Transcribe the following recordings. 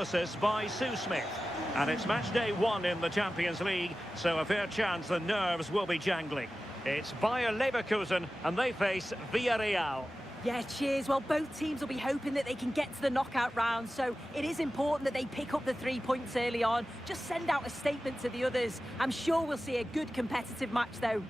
Assist by Sue Smith. And it's match day 1 in the Champions League, so a fair chance the nerves will be jangling. It's Bayer Leverkusen and they face Villarreal. Yeah, cheers. Well, both teams will be hoping that they can get to the knockout round, so it is important that they pick up the 3 points early on. Just send out a statement to the others. I'm sure we'll see a good competitive match, though.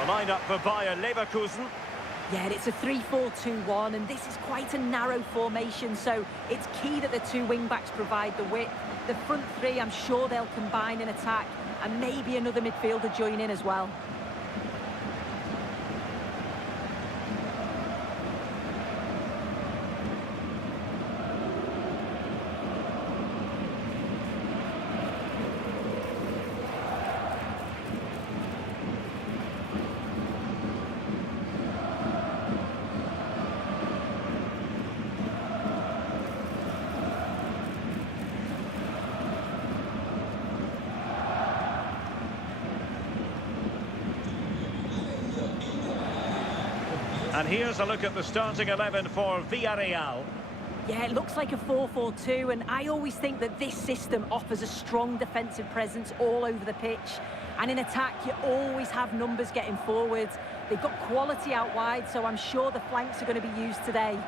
The lineup for Bayer Leverkusen. Yeah, it's a 3-4-2-1, and this is quite a narrow formation, so it's key that the 2 wing-backs provide the width. The front 3, I'm sure they'll combine in attack, and maybe another midfielder join in as well. And here's a look at the starting 11 for Villarreal. Yeah, it looks like a 4-4-2, and I always think that this system offers a strong defensive presence all over the pitch. And in attack, you always have numbers getting forwards. They've got quality out wide, so I'm sure the flanks are going to be used today.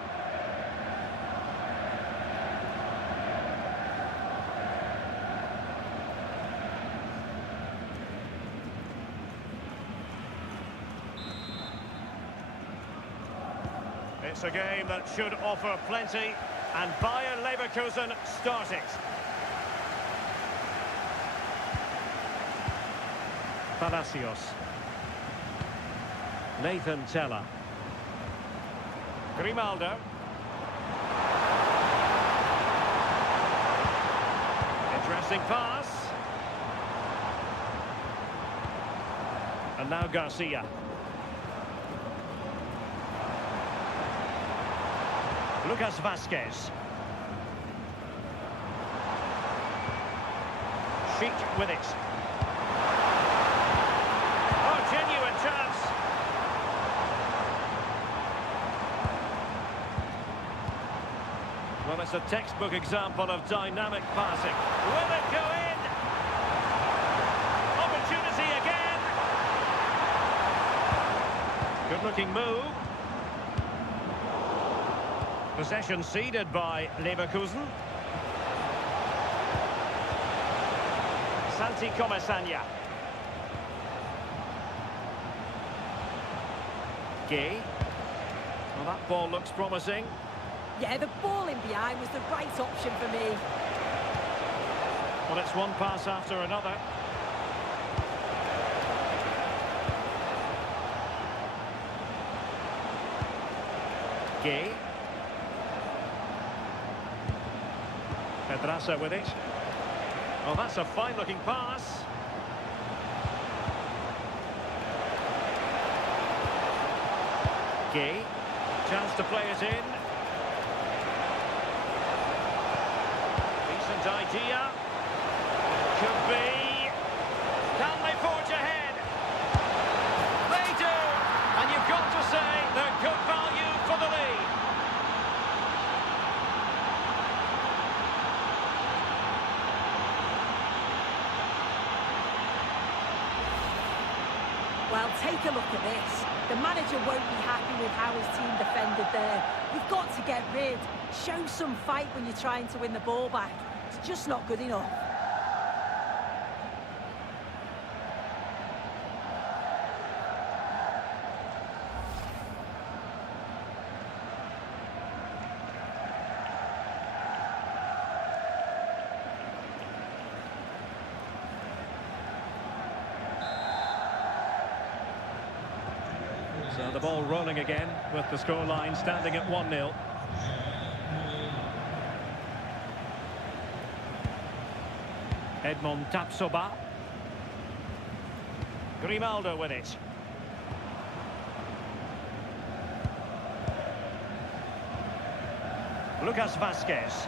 It's a game that should offer plenty, and Bayer Leverkusen start it. Palacios. Nathan Tella. Grimaldo. Interesting pass. And now Garcia. Lucas Vazquez. Sheik with it. Oh, genuine chance. Well, it's a textbook example of dynamic passing. Will it go in? Opportunity again. Good-looking move. Possession ceded by Leverkusen. Santi Comesaña. Gay. Well, that ball looks promising. Yeah, the ball in behind was the right option for me. Well, it's one pass after another. Gay. Pedraza with it. Oh, that's a fine-looking pass. Gay. Chance to play it in. Decent idea. Could be. Can they forge ahead? They do. And you've got to say they're good value for the lead. Well, take a look at this. The manager won't be happy with how his team defended there. You've got to get rid. Show some fight when you're trying to win the ball back. It's just not good enough. So the ball rolling again with the scoreline standing at 1-0. Edmond Tapsoba. Grimaldo with it. Lucas Vazquez.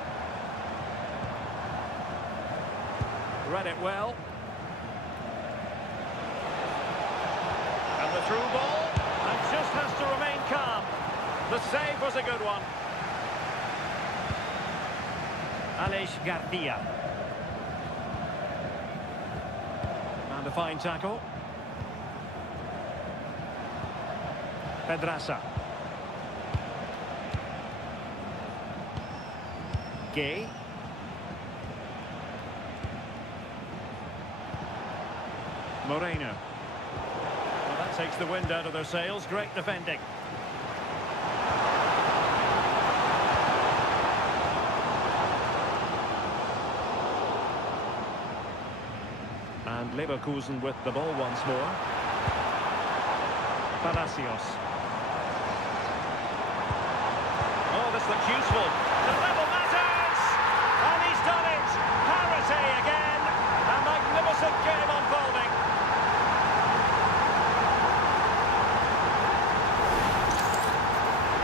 Read it well. And the through ball. And just has to remain calm. The save was a good one. Aleix Garcia. And a fine tackle. Pedraza. Gay. Moreno. Well, that takes the wind out of their sails. Great defending. And Leverkusen with the ball once more. Palacios. Oh, this looks useful. The level matters! And he's done it! Parity again! A magnificent game unfolding.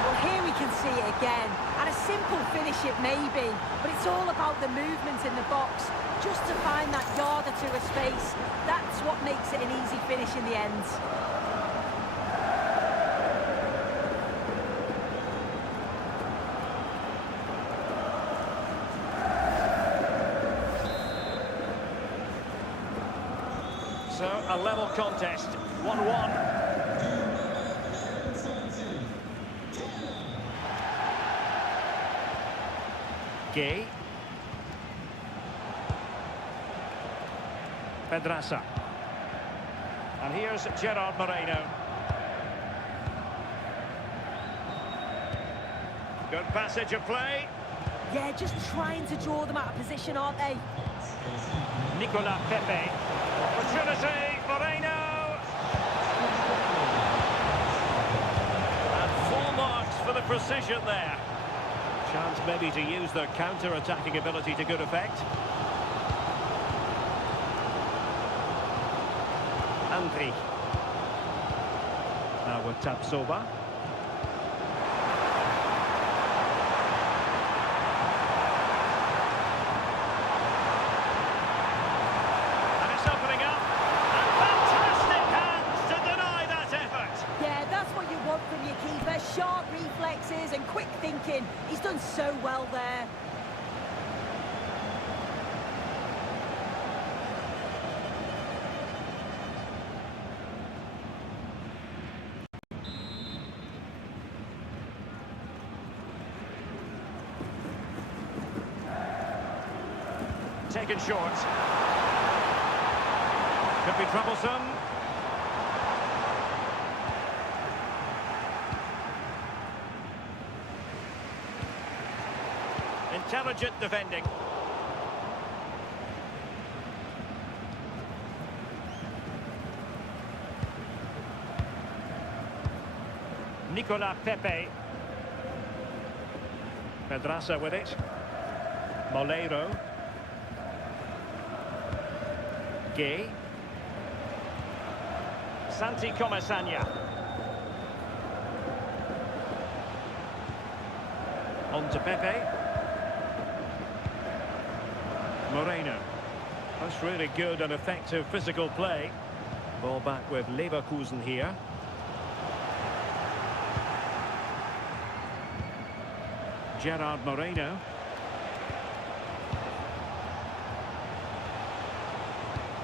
Well, here we can see it again. And a simple finish it may be, but it's all about the movement in the box. Just to find that yard or two of space. That's what makes it an easy finish in the end. So, a level contest, 1-1. Gay. Pedraza. And here's Gerard Moreno. Good passage of play. Yeah, just trying to draw them out of position, aren't they? Nicolas Pepe. Opportunity, Moreno. And full marks for the precision there. Chance maybe to use their counter-attacking ability to good effect. Andri. Now with Tapsoba. And it's opening up. And fantastic hands to deny that effort. Yeah, that's what you want from your keeper. Sharp reflexes and quick thinking. He's done so well there. Taken short. Could be troublesome. Intelligent defending. Nicolas Pepe. Pedraza with it. Moleiro. Gay. Santi Comesaña. On to Pepe. Moreno. That's really good and effective physical play. Ball back with Leverkusen here. Gerard Moreno.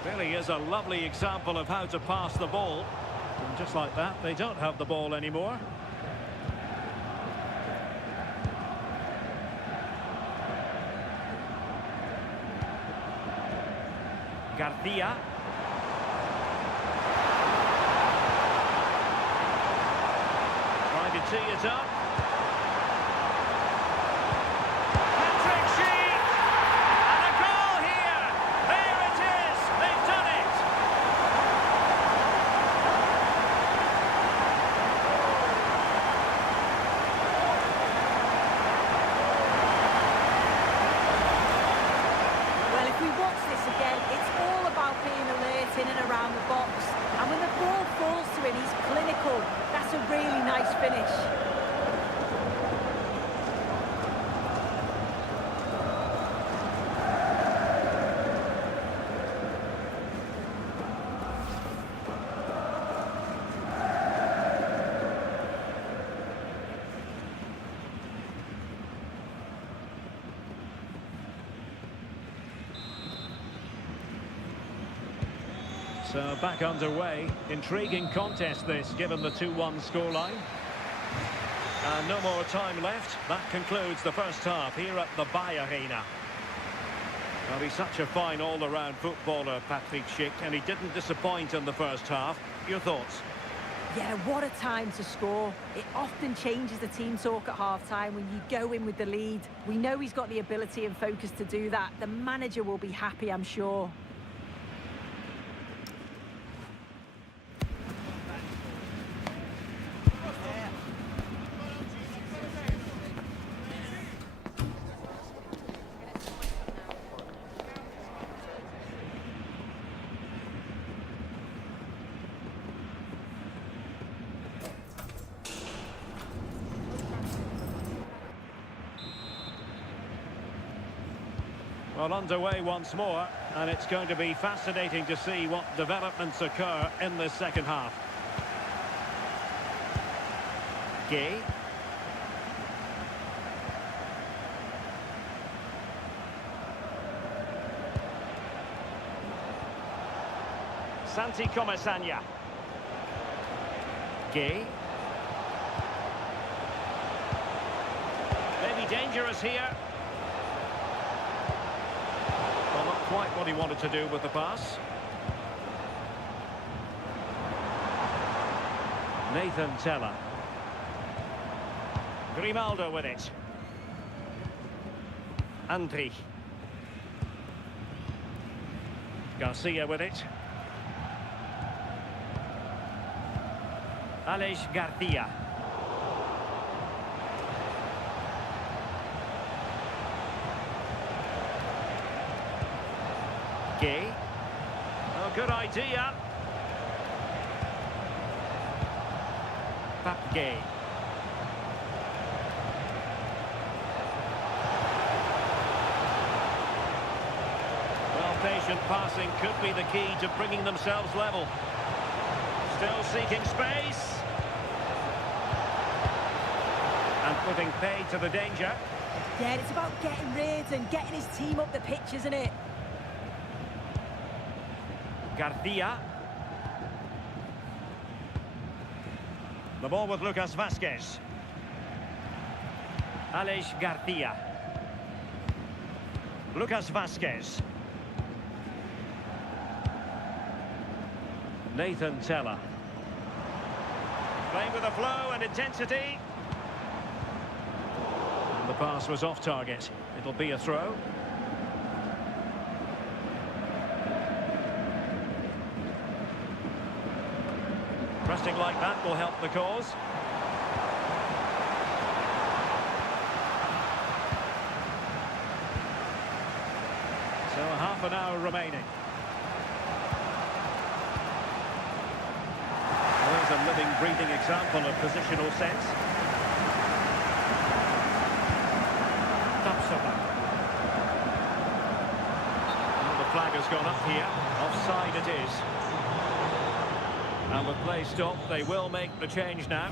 Really is a lovely example of how to pass the ball. And just like that, they don't have the ball anymore. Garcia. Trying to tee it up. Patrick Schick! And a goal here! There it is! They've done it! this again. It's all about being alert in and around the box. And when the ball falls to him, he's clinical. That's a really nice finish. So back underway. Intriguing contest this, given the 2-1 scoreline. And no more time left. That concludes the first half here at the Bay Arena. Well, he's such a fine all-around footballer, Patrick Schick, and he didn't disappoint in the first half. Your thoughts? Yeah, what a time to score. It often changes the team talk at half-time when you go in with the lead. We know he's got the ability and focus to do that. The manager will be happy, I'm sure. Well, underway once more, and it's going to be fascinating to see what developments occur in this second half. Gay. Santi Comesaña. Gay. Maybe dangerous here. Well, not quite what he wanted to do with the pass. Nathan Tella. Grimaldo with it. Andri. Garcia with it. Aleix Garcia. Gay. Oh, good idea. Pape Gay. Well, patient passing could be the key to bringing themselves level. Still seeking space. And putting paid to the danger. Yeah, it's about getting rid and getting his team up the pitch, isn't it? Garcia. The ball with Lucas Vázquez. Aleix Garcia. Lucas Vázquez. Nathan Tella. Playing with a flow and intensity. And the pass was off target. It'll be a throw. Pressing like that will help the cause. So half an hour remaining. Well, there's a living, breathing example of positional sense. Tapsoba. And the flag has gone up here. Offside it is. And with play stopped, they will make the change now.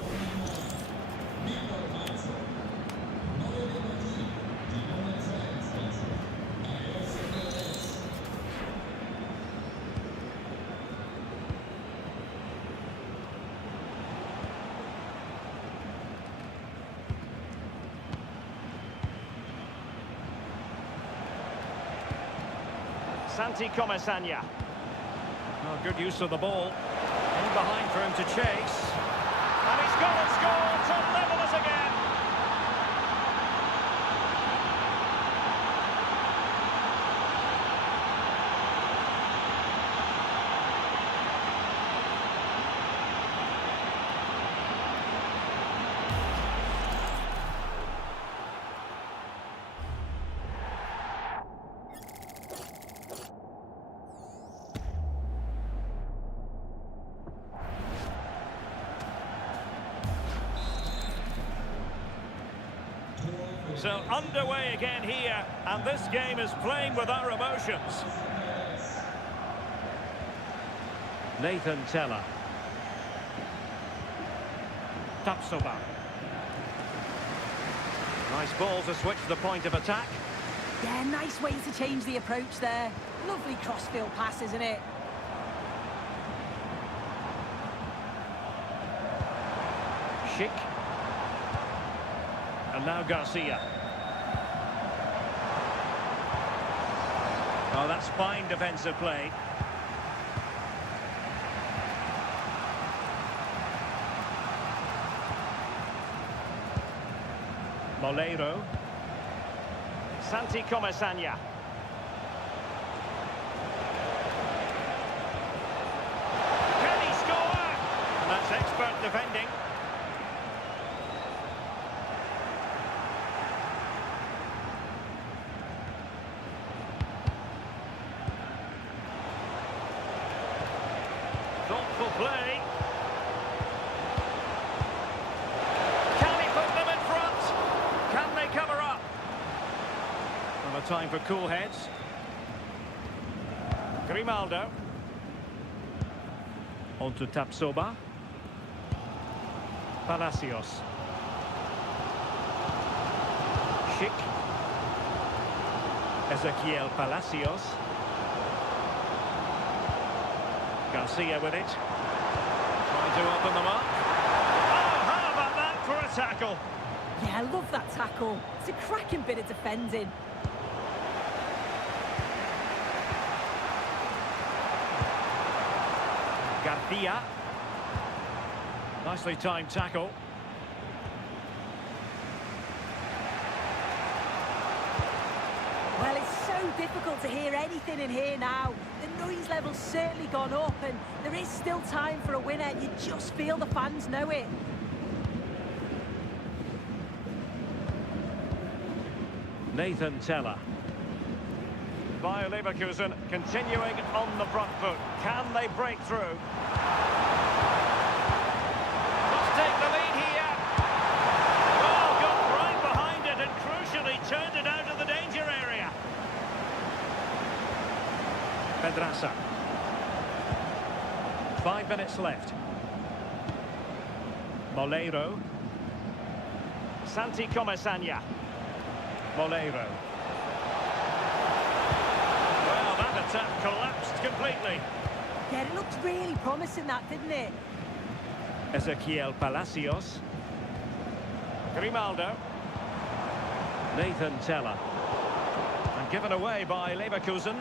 Santi Comesaña. Oh, good use of the ball. In behind for him to chase. And he's gone and scored to level us again. So underway again here, and this game is playing with our emotions. Nathan Tella. Tapsoba. Nice ball to switch the point of attack. Yeah, nice way to change the approach there. Lovely crossfield pass, isn't it? Schick. And now Garcia. Oh, that's fine defensive play. Moleiro. Santi Comesaña. Can he score? And that's expert defending. Thoughtful play. Can he put them in front? Can they cover up? Well, a time for cool heads. Grimaldo. On to Tapsoba. Palacios. Schick. Ezequiel Palacios. Garcia with it. Trying to open them up. Oh, how about that for a tackle? Yeah, I love that tackle. It's a cracking bit of defending. Garcia. Nicely timed tackle. Well, it's so difficult to hear anything in here now. The noise level's certainly gone up, and there is still time for a winner. You just feel the fans know it. Nathan Tella. Bayer Leverkusen continuing on the front foot. Can they break through? Let's take the lead here. Oh, got right behind it and crucially turned it out of the danger area. Pedraza. 5 minutes left. Moleiro. Santi Comesaña. Moleiro. Well, that attack collapsed completely. Yeah, it looked really promising, that, didn't it? Ezequiel Palacios. Grimaldo. Nathan Tella. And given away by Leverkusen.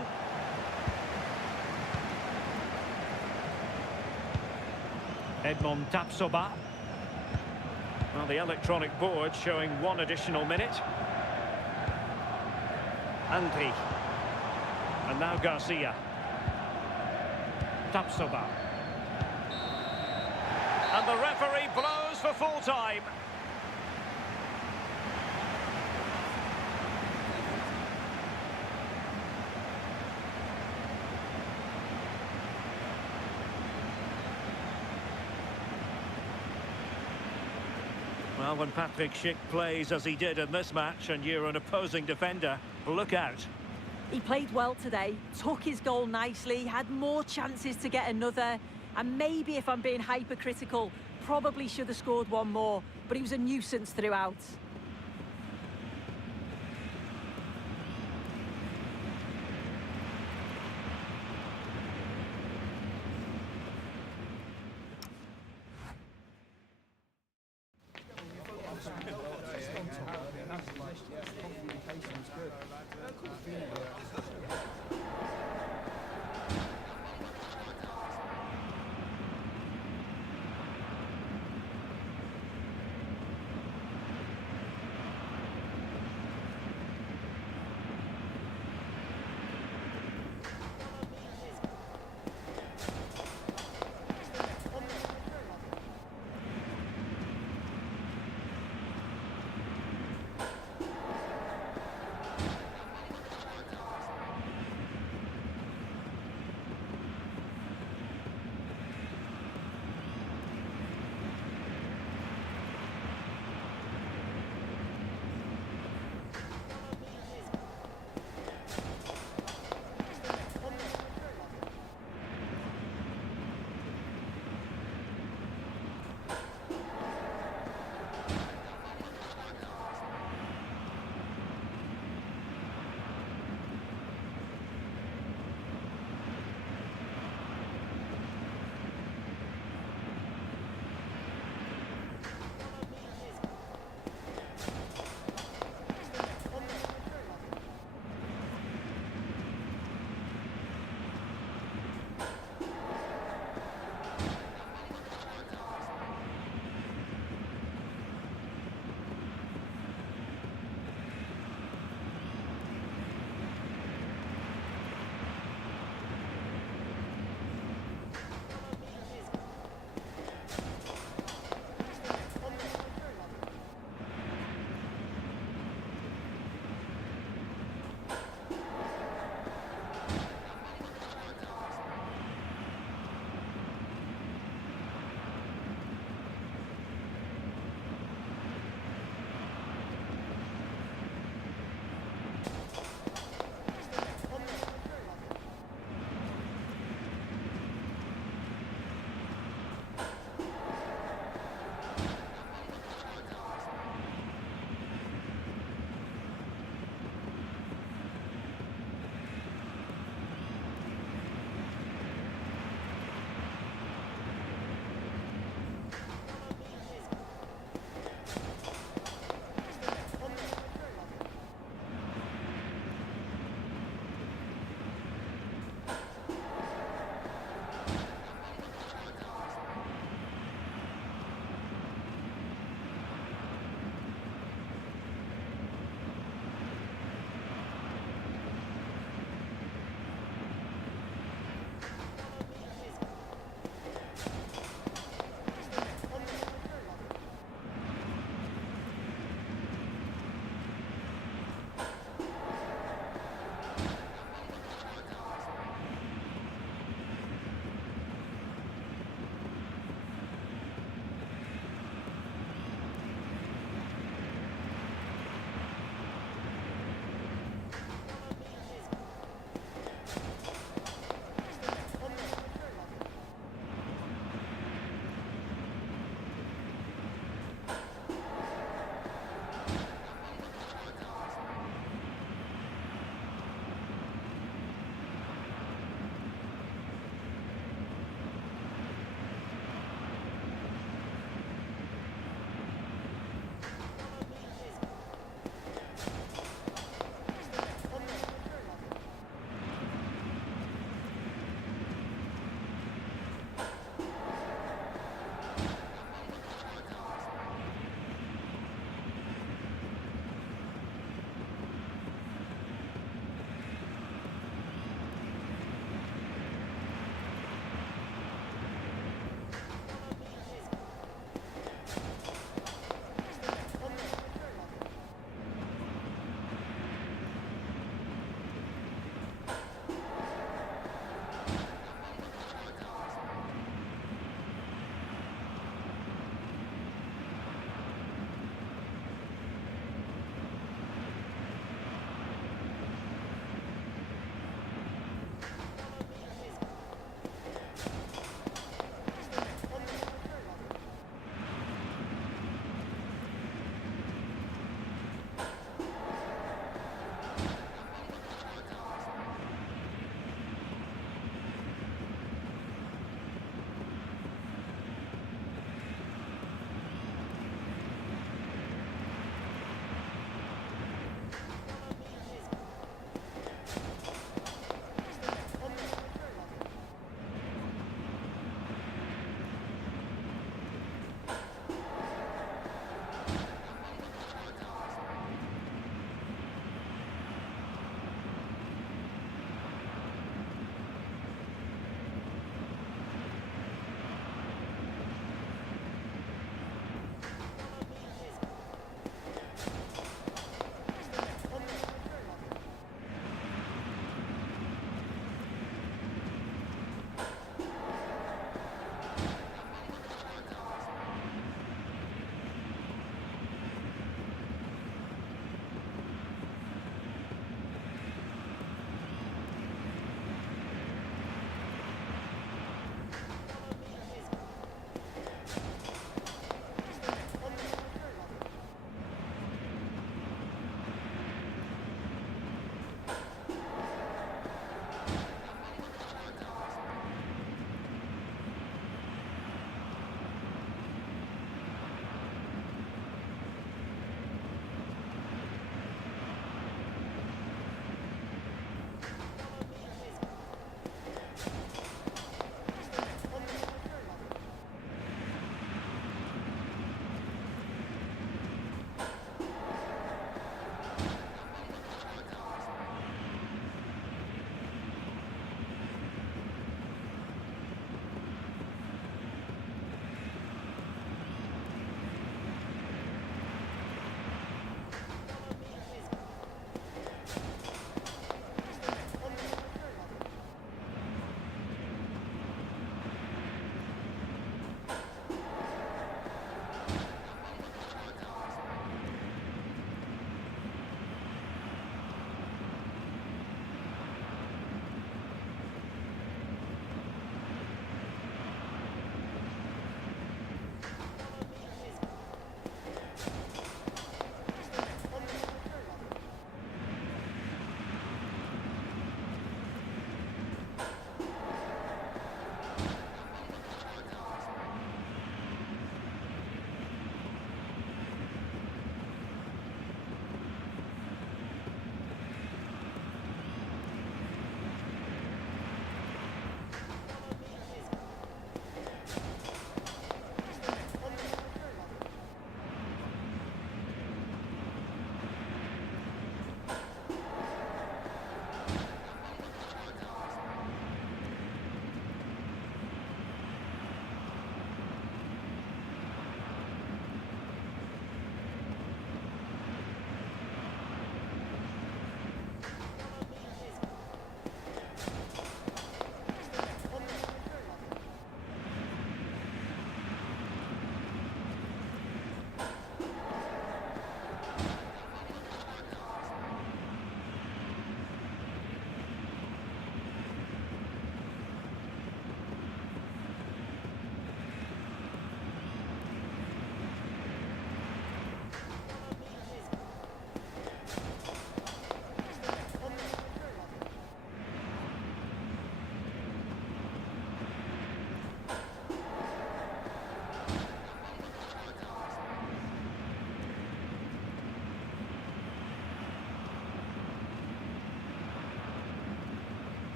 Edmond Tapsoba. Well, the electronic board showing 1 additional minute. Andri. And now Garcia. Tapsoba. And the referee blows for full time. Well, when Patrick Schick plays as he did in this match and you're an opposing defender, look out. He played well today, took his goal nicely, had more chances to get another, and maybe, if I'm being hypercritical, probably should have scored 1 more, but he was a nuisance throughout.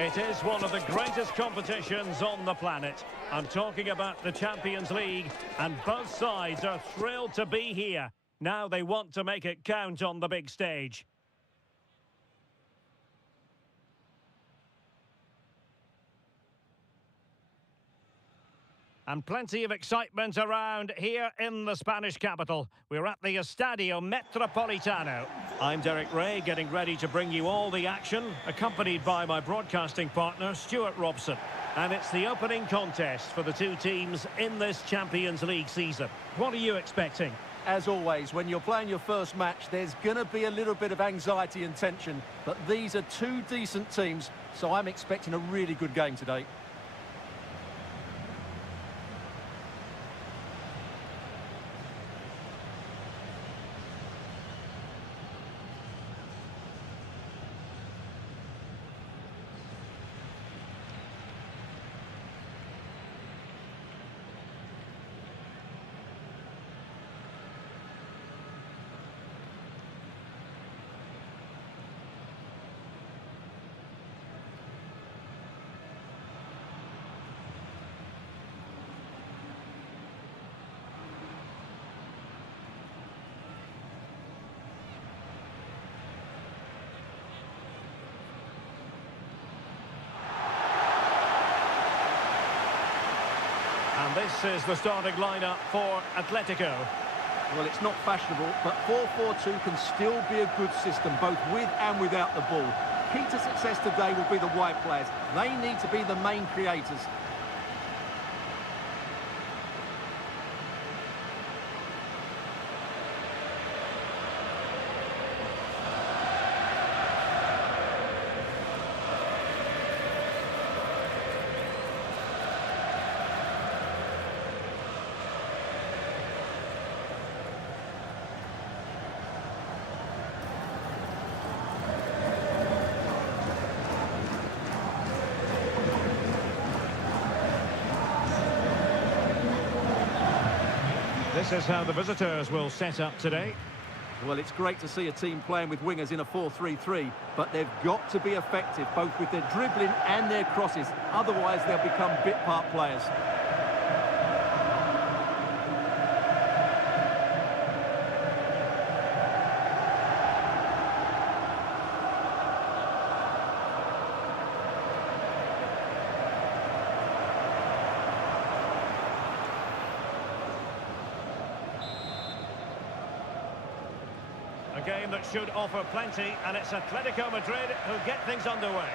It is one of the greatest competitions on the planet. I'm talking about the Champions League, and both sides are thrilled to be here. Now they want to make it count on the big stage. And plenty of excitement around here in the Spanish capital. We're at the Estadio Metropolitano. I'm Derek Ray, getting ready to bring you all the action, accompanied by my broadcasting partner, Stuart Robson. And it's the opening contest for the two teams in this Champions League season. What are you expecting? As always, when you're playing your first match, there's going to be a little bit of anxiety and tension. But these are two decent teams, so I'm expecting a really good game today. And this is the starting lineup for Atletico. Well, it's not fashionable, but 4-4-2 can still be a good system, both with and without the ball. Key to success today will be the wide players. They need to be the main creators. This is how the visitors will set up today. Well, it's great to see a team playing with wingers in a 4-3-3, but they've got to be effective, both with their dribbling and their crosses. Otherwise, they'll become bit-part players. A game that should offer plenty, and it's Atletico Madrid who get things underway.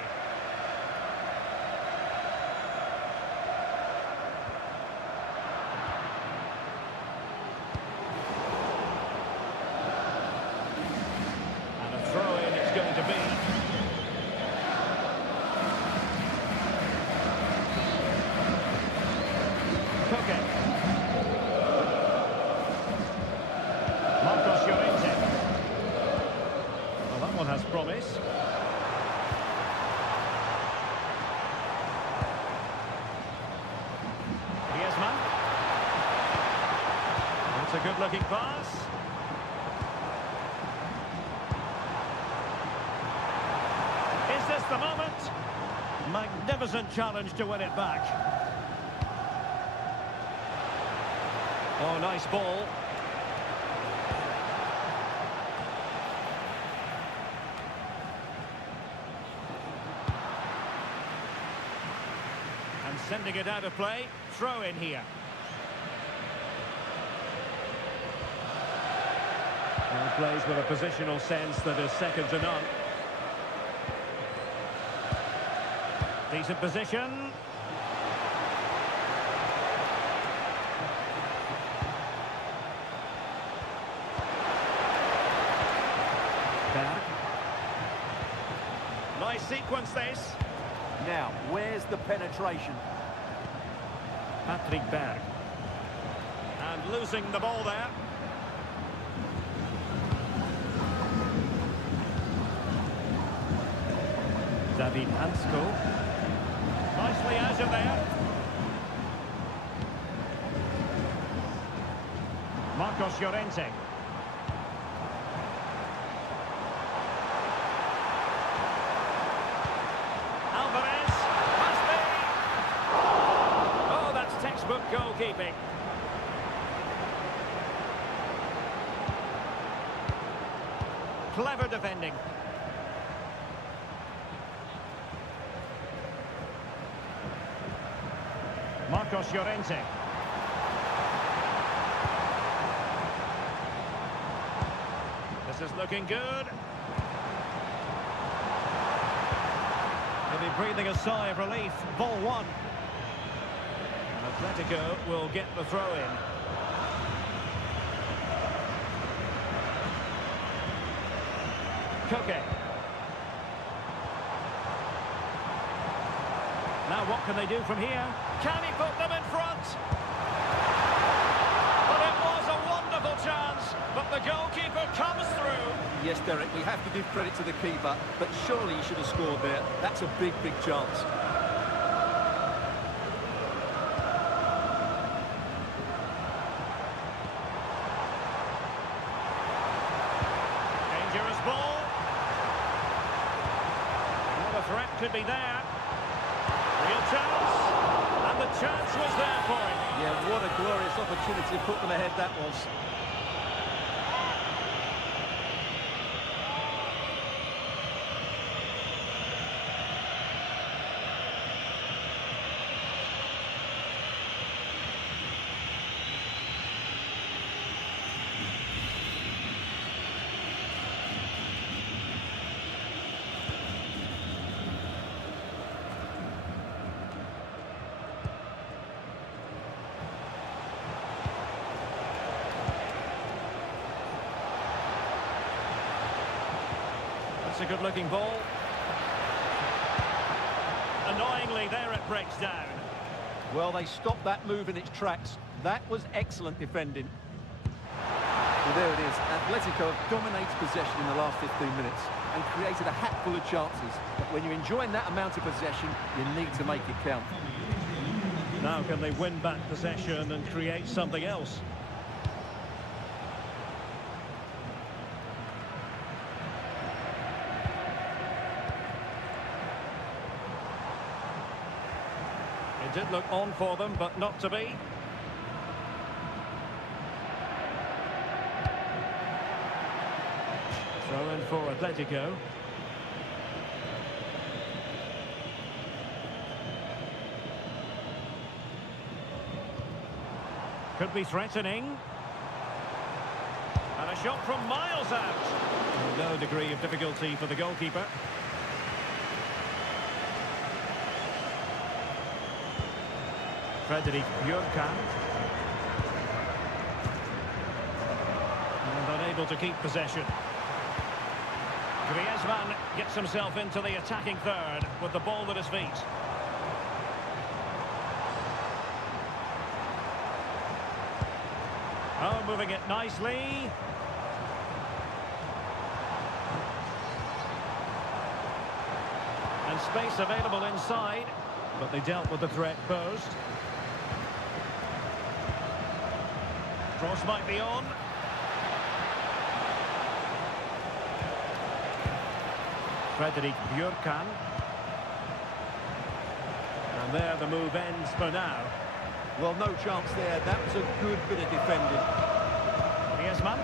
Good-looking pass. Is this the moment? Magnificent challenge to win it back. Oh, nice ball. And sending it out of play. Throw in here. Well, plays with a positional sense that is second to none. Decent position. Berg. Nice sequence this. Now, where's the penetration? Patrick Berg. And losing the ball there. David Hansko. Nicely out of there. Marcos Llorente. Alvarez. Must be. Oh, that's textbook goalkeeping. Clever defending. Marcos Llorente. This is looking good. They'll be breathing a sigh of relief. Ball one. And Atletico will get the throw in. Koke. Now what can they do from here? Can he put them in front? But it was a wonderful chance, but the goalkeeper comes through. Yes, Derek, we have to give credit to the keeper, but surely he should have scored there. That's a big, big chance. Dangerous ball. What a threat could be there. Real chance, and the chance was there for him. Yeah, what a glorious opportunity to put them ahead that was. That's a good-looking ball. Annoyingly, there it breaks down. Well, they stopped that move in its tracks. That was excellent defending. Well, there it is. Atletico have dominated possession in the last 15 minutes and created a hatful of chances. But when you're enjoying that amount of possession, you need to make it count. Now can they win back possession and create something else? It did look on for them, but not to be. Throw in for Atletico. Could be threatening. And a shot from miles out. No degree of difficulty for the goalkeeper. Frederick Bjørkan. And unable to keep possession. Griezmann gets himself into the attacking third with the ball at his feet. Oh, moving it nicely. And space available inside, but they dealt with the threat posed. Cross might be on. Fredrik Björkan. And there the move ends for now. Well, no chance there. That was a good bit of defending. Griezmann.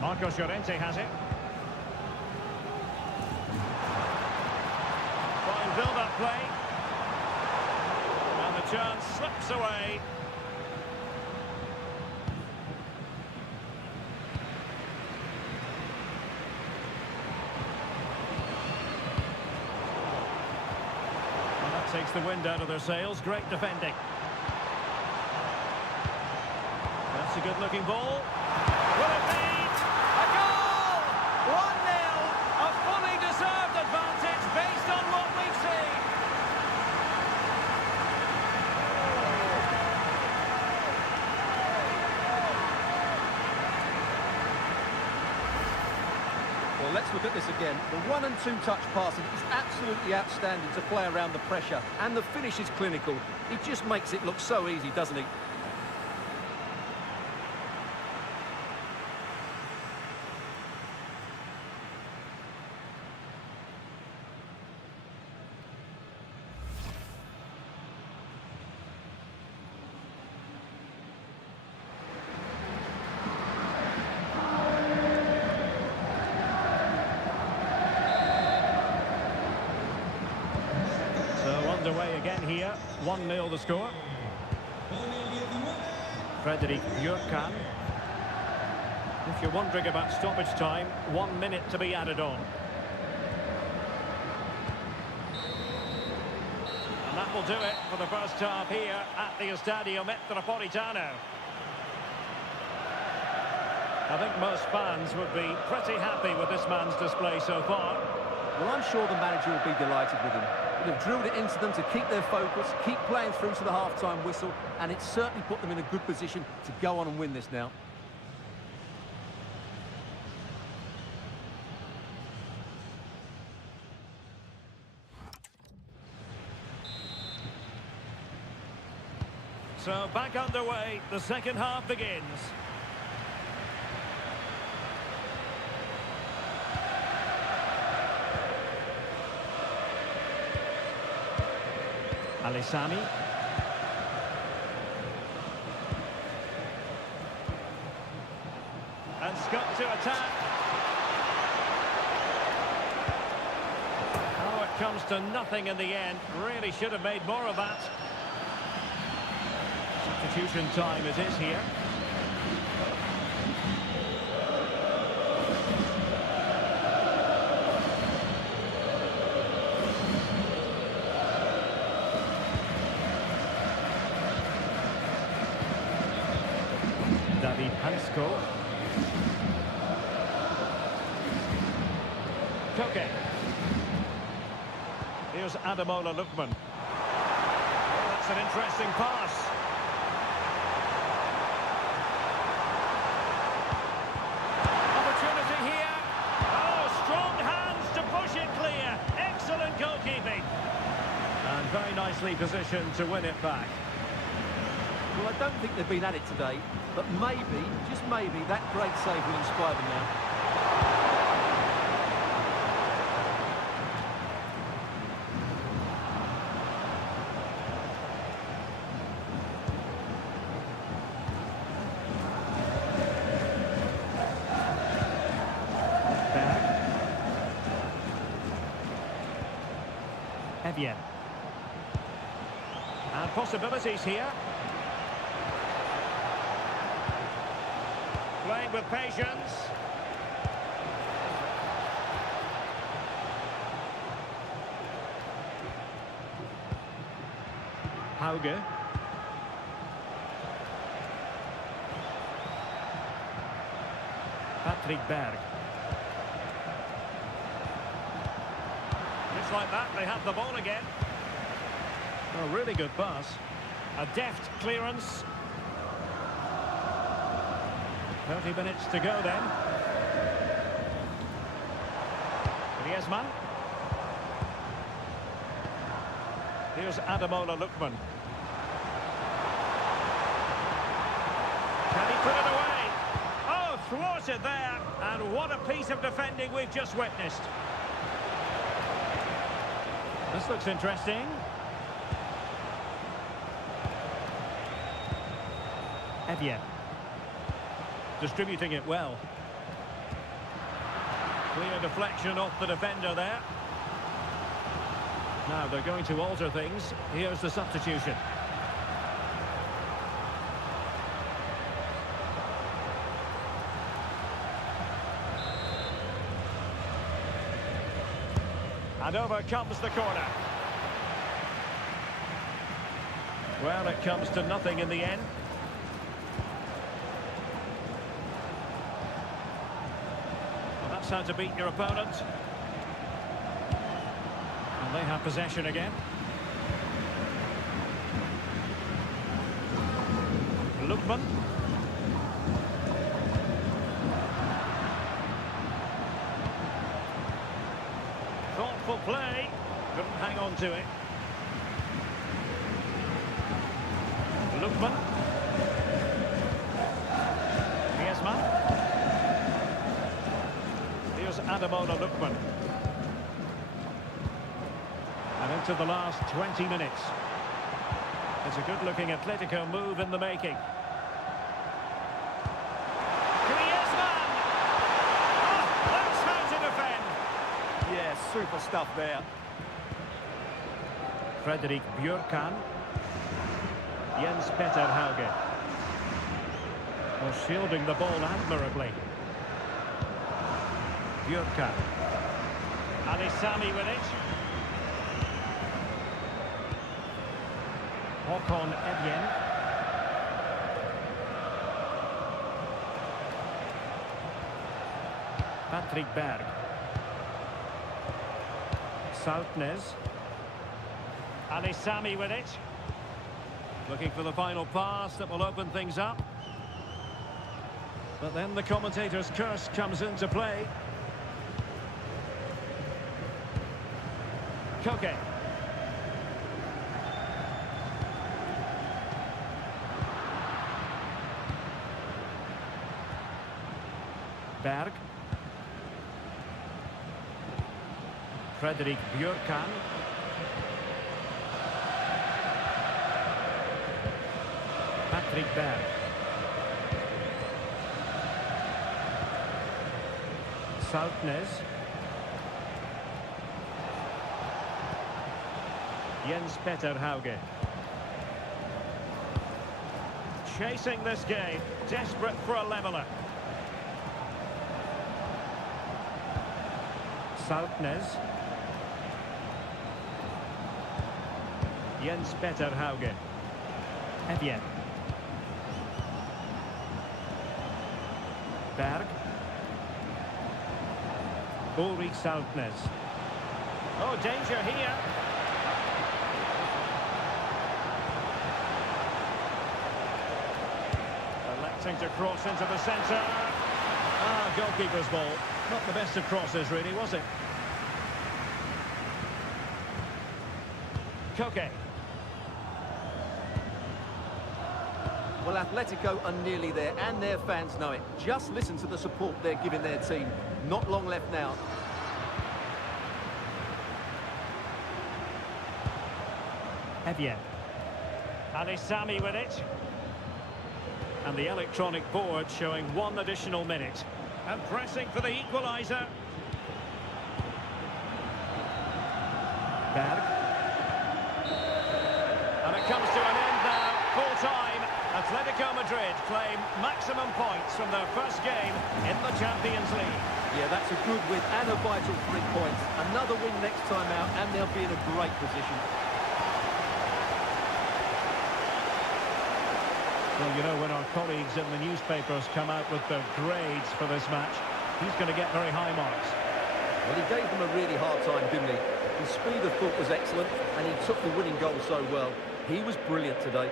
Marcos Llorente has it. Fine build-up play. And the chance slips away. And that takes the wind out of their sails. Great defending. That's a good-looking ball. Will it be? A goal! 1-0! A fully deserved advantage based on what we've seen. Well, let's look at this again. The 1- and 2-touch passing is absolutely outstanding to play around the pressure. And the finish is clinical. He just makes it look so easy, doesn't he? Underway again here, 1-0 the score. Fredrik Björkan. If you're wondering about stoppage time, 1 minute to be added on. And that will do it for the first half here at the Estadio Metropolitano. I think most fans would be pretty happy with this man's display so far. Well, I'm sure the manager will be delighted with him. They've drilled it into them to keep their focus, keep playing through to the half-time whistle, and it's certainly put them in a good position to go on and win this now. So back underway, the second half begins. Alisami. And Scott to attack. Oh, it comes to nothing in the end. Really should have made more of that. Substitution time it is here. David Hansko. Koke. Here's Ademola Lookman. Oh, that's an interesting pass. Opportunity here. Oh, strong hands to push it clear. Excellent goalkeeping. And very nicely positioned to win it back. Well, I don't think they've been at it today, but maybe, just maybe, that great save will inspire them now. Evian. And possibilities here. Playing with patience. Hauge. Patrick Berg. Just like that, they have the ball again. A really good pass. A deft clearance. 30 minutes to go then. Griezmann. Here's Ademola Lookman. Can he put it away? Oh, thwarted there. And what a piece of defending we've just witnessed. This looks interesting. Evian. Distributing it well. Clear deflection off the defender there. Now they're going to alter things. Here's the substitution. And over comes the corner. Well, it comes to nothing in the end. Well, that's how to beat your opponent. And they have possession again. Lookman. Thoughtful play. Couldn't hang on to it. Lookman. Griezmann. Here's Ademola Lookman. And into the last 20 minutes. It's a good-looking Atletico move in the making. Griezmann! Oh, that's how to defend! Yeah, super stuff there. Frederik Bjørkan. Jens Petter Hauge. Was shielding the ball admirably. Bjørkan. Alisami with it. Håkon Evjen. Patrick Berg. Saltnes. Alisami with it. Looking for the final pass that will open things up. But then the commentator's curse comes into play. Koke. Berg. Frederik Bjørkan. Patrick Berg. Saltnes. Jens Petter Hauge. Chasing this game, desperate for a leveller. Saltnes. Jens Petter Hauge. Evjen. Berg. Ulrich Saltnes. Oh, danger here. Electing to cross into the centre. Ah, goalkeeper's ball. Not the best of crosses, really, was it? Koke. Well, Atletico are nearly there, and their fans know it. Just listen to the support they're giving their team. Not long left now. Evjen. Alisami with it. And the electronic board showing 1 additional minute. And pressing for the equaliser. Berg. And it comes to an end now, full time. Atletico Madrid claim maximum points from their first game in the Champions League. Yeah, that's a good win and a vital 3 points. Another win next time out, and they'll be in a great position. Well, you know, when our colleagues in the newspapers come out with their grades for this match, he's going to get very high marks. Well, he gave them a really hard time, didn't he? His speed of foot was excellent, and he took the winning goal so well. He was brilliant today.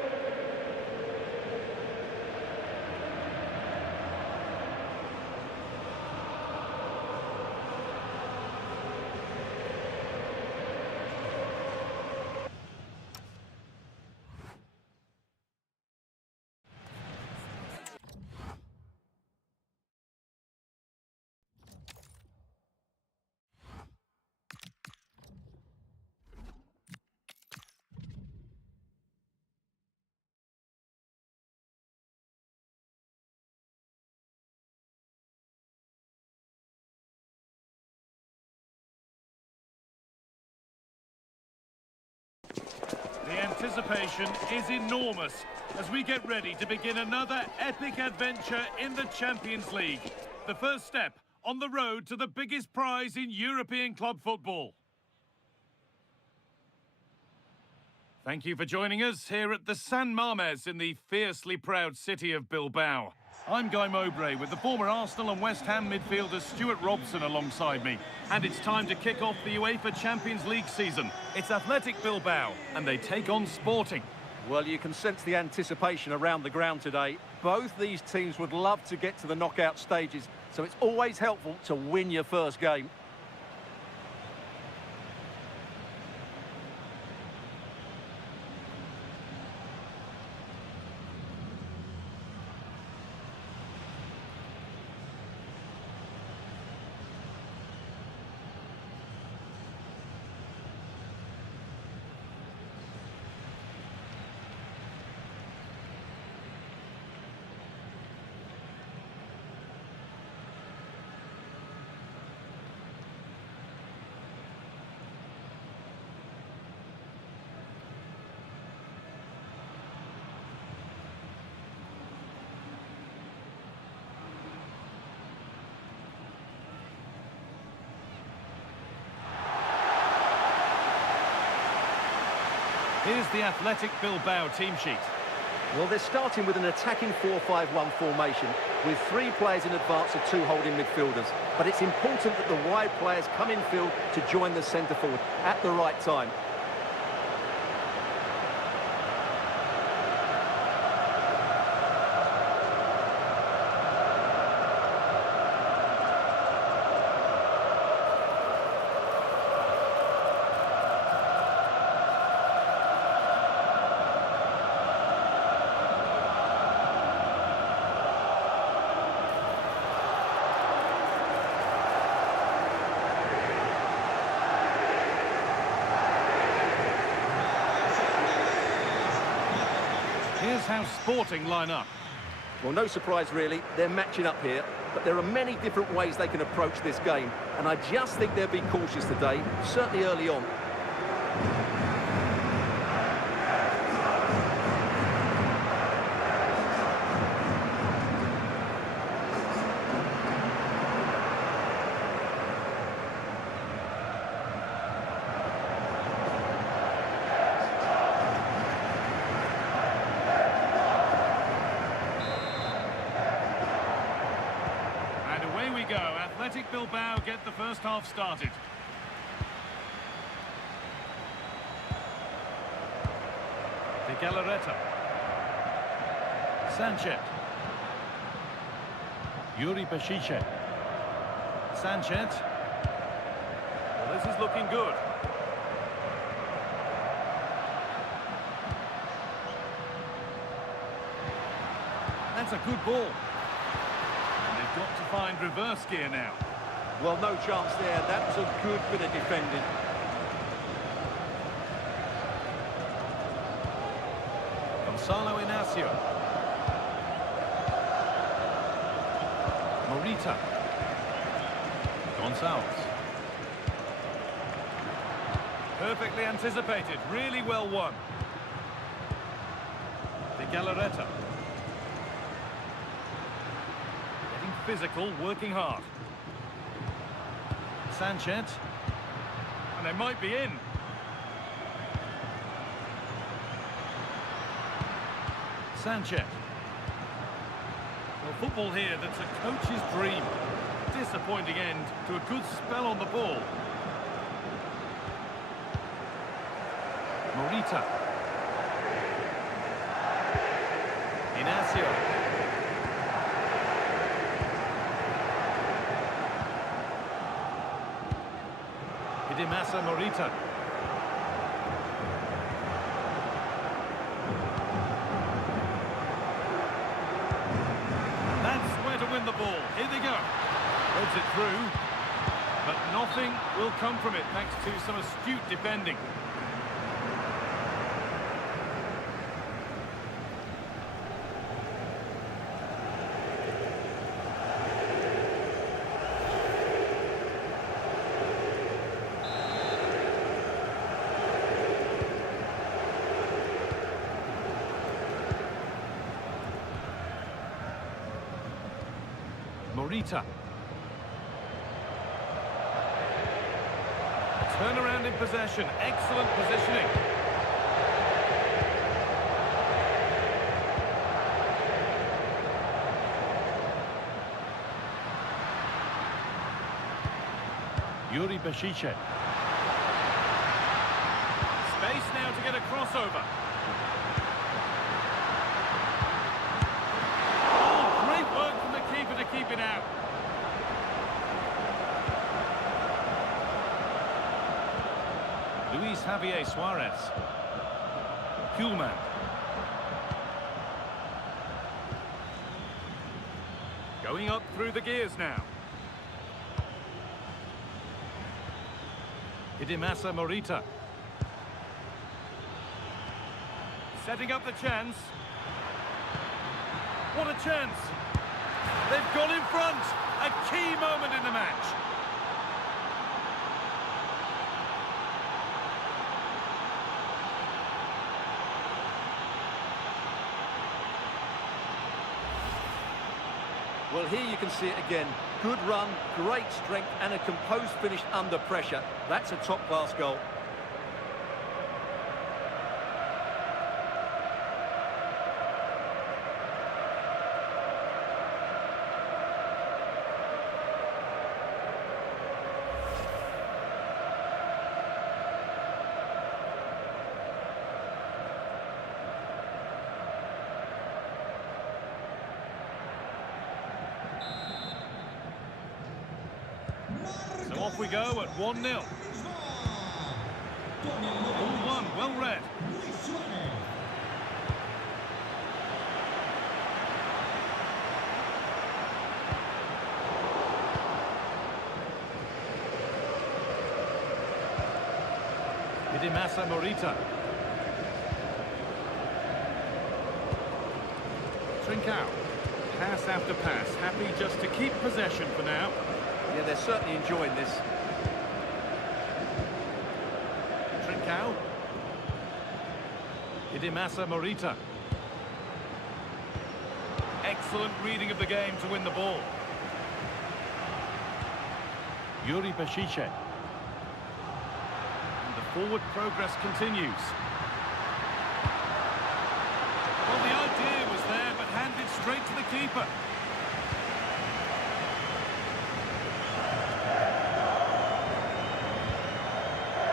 anticipation is enormous as we get ready to begin another epic adventure in the Champions League. The first step on the road to the biggest prize in European club football. Thank you for joining us here at the San Mamés in the fiercely proud city of Bilbao. I'm Guy Mowbray with the former Arsenal and West Ham midfielder Stuart Robson alongside me. And it's time to kick off the UEFA Champions League season. It's Athletic Bilbao and they take on Sporting. Well, you can sense the anticipation around the ground today. Both these teams would love to get to the knockout stages, so it's always helpful to win your first game. Here's the Athletic Bilbao team sheet. Well, they're starting with an attacking 4-5-1 formation with 3 players in advance of 2 holding midfielders. But it's important that the wide players come in field to join the centre forward at the right time. Here's how Sporting line up. Well, no surprise really, they're matching up here, but there are many different ways they can approach this game, and I just think they'll be cautious today, certainly early on. Go. Athletic Bilbao get the first half started. De Galarreta. Sanchez. Yuri Bešiček. Sanchez. Well, this is looking good. That's a good ball. Got to find reverse gear now. Well, no chance there. That was a good bit of defending. Gonzalo Inacio. Morita. Gonçalves. Perfectly anticipated. Really well won. De Galarreta. Physical, working hard. Sanchez. And they might be in. Sanchez. Well, football here that's a coach's dream. Disappointing end to a good spell on the ball. Morita. Inacio. Dimasa Morita. That's where to win the ball. Here they go. Heads it through. But nothing will come from it thanks to some astute defending. Morita. Turnaround in possession. Excellent positioning. Yuri Bešiček. Space now to get a crossover. Oh, great work from the keeper to keep it out. Luis Javier Suarez. Kuhlmann. Going up through the gears now. Hidemasa Morita. Setting up the chance. What a chance! They've gone in front! A key moment in the match. Well, here you can see it again. Good run, great strength, and a composed finish under pressure. That's a top-class goal. So off we go at 1-0. 1-1, well read. Hidemasa Morita. Trincao. Pass after pass, happy just to keep possession for now. Yeah, they're certainly enjoying this. Trincao. Hidemasa Morita. Excellent reading of the game to win the ball. Yuri Bešiček. And the forward progress continues. Well, the idea was there, but handed straight to the keeper.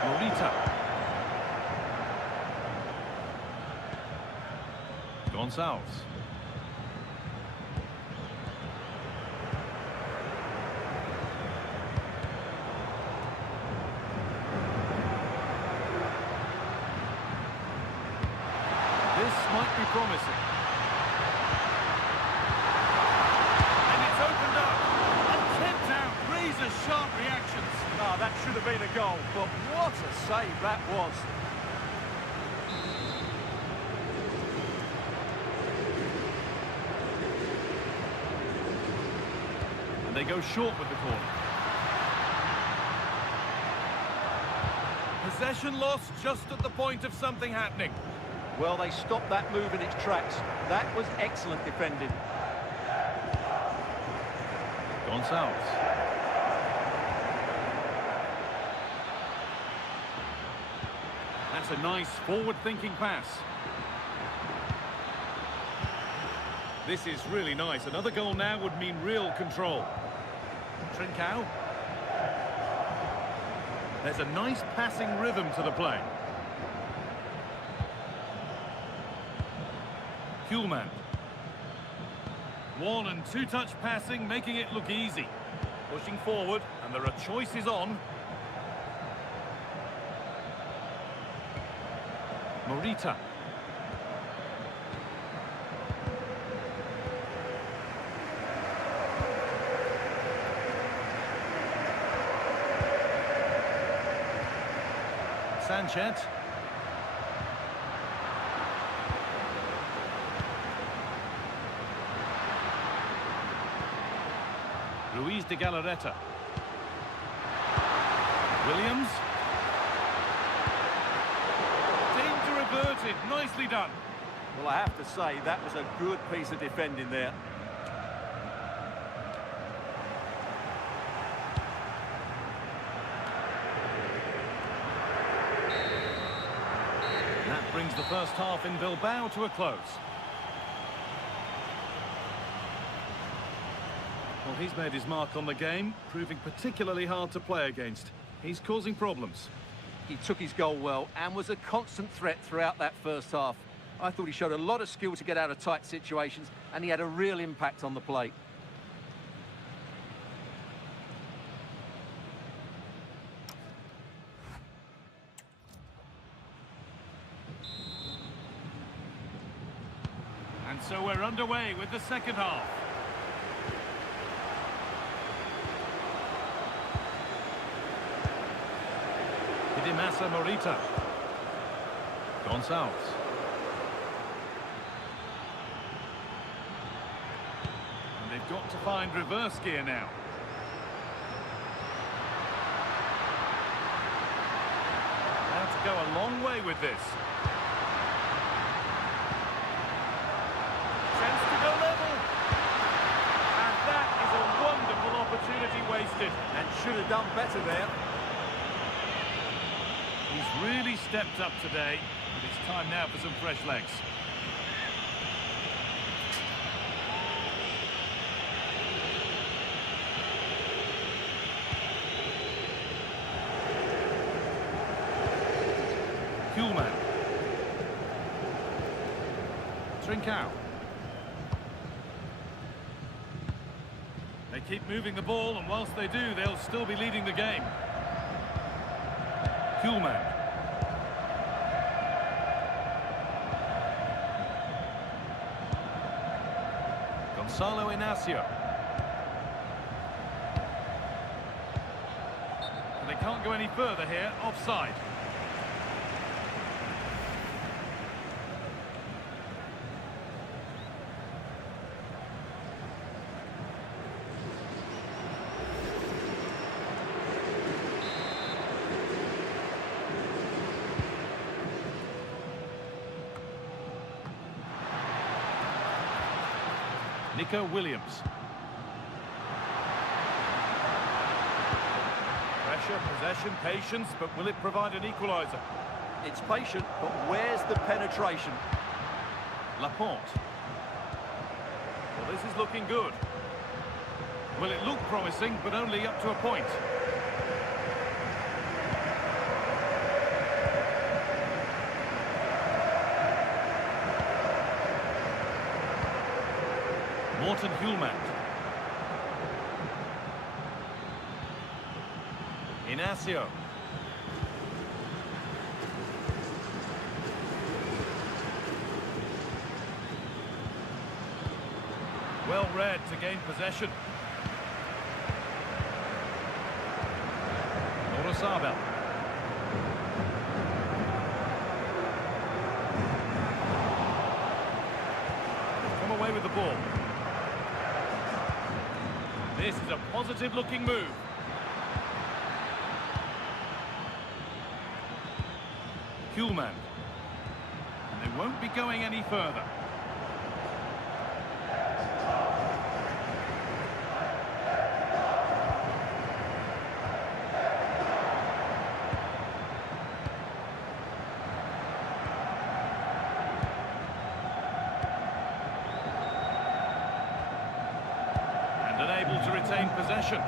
Morita. Gonçalves. This might be promising. And it's opened up. And tipped out. Razor-sharp reactions. Ah, that should have been a goal, but what a save that was. And they go short with the corner. Possession lost just at the point of something happening. Well, they stopped that move in its tracks. That was excellent defending. Gonçalves. That's a nice forward-thinking pass. This is really nice. Another goal now would mean real control. Trincao. There's a nice passing rhythm to the play. Kuhlmann. One- and two-touch passing, making it look easy. Pushing forward, and there are choices on. Morita. Sanchez. Ruiz de Galarreta. Williams. Danger averted. Nicely done. Well, I have to say, that was a good piece of defending there. brings the first half in Bilbao to a close. Well, he's made his mark on the game, proving particularly hard to play against. He's causing problems. He took his goal well and was a constant threat throughout that first half. I thought he showed a lot of skill to get out of tight situations, and he had a real impact on the plate. And so we're underway with the second half. Hidemasa Morita. Gonçalves. And they've got to find reverse gear now. Now to go a long way with this. Chance to go level. And that is a wonderful opportunity wasted. And should have done better there. He's really stepped up today, but it's time now for some fresh legs. Kuhlmann. Trincao. They keep moving the ball, and whilst they do, they'll still be leading the game. Kuhlmann. Gonzalo Inacio. And they can't go any further here, offside. Nico Williams. Pressure, possession, patience, but will it provide an equaliser? It's patient, but where's the penetration? Laporte. Well, this is looking good. Well, it looked promising, but only up to a point. Morten Hjulmand. Inacio. Well read to gain possession. Orozabal. Come away with the ball. This is a positive-looking move. Kuhlmann. And they won't be going any further. Unable to retain possession.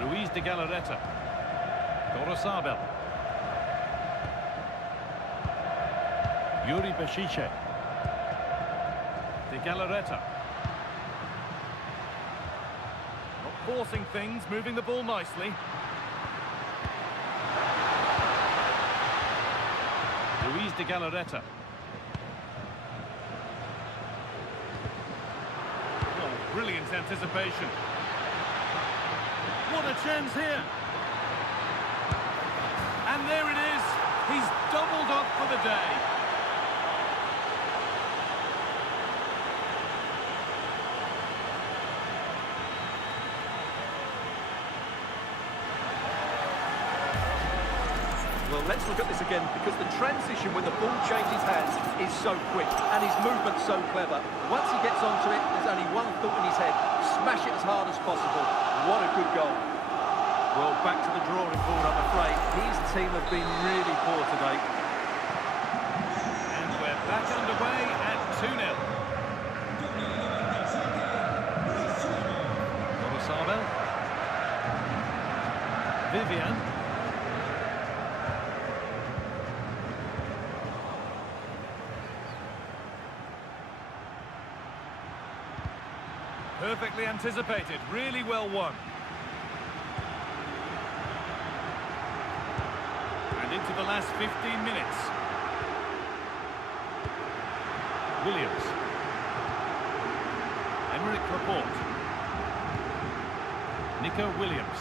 Luis de Galarreta. Orozabal. Yuri Bešice. De Galarreta. Not forcing things, moving the ball nicely. Luis de Galarreta. Oh, brilliant anticipation. What a chance here. And there it is. He's doubled up for the day. Well, let's look at this again, because the transition when the ball changes hands is so quick and his movement's so clever. Once he gets onto it, there's only one thought in his head: smash it as hard as possible. What a good goal. Well, back to the drawing board, I'm afraid. His team have been really poor today. And we're back underway at 2-0. Sabel. Vivian. Perfectly anticipated, really well won. And into the last 15 minutes. Williams. Emerick Laporte. Nico Williams.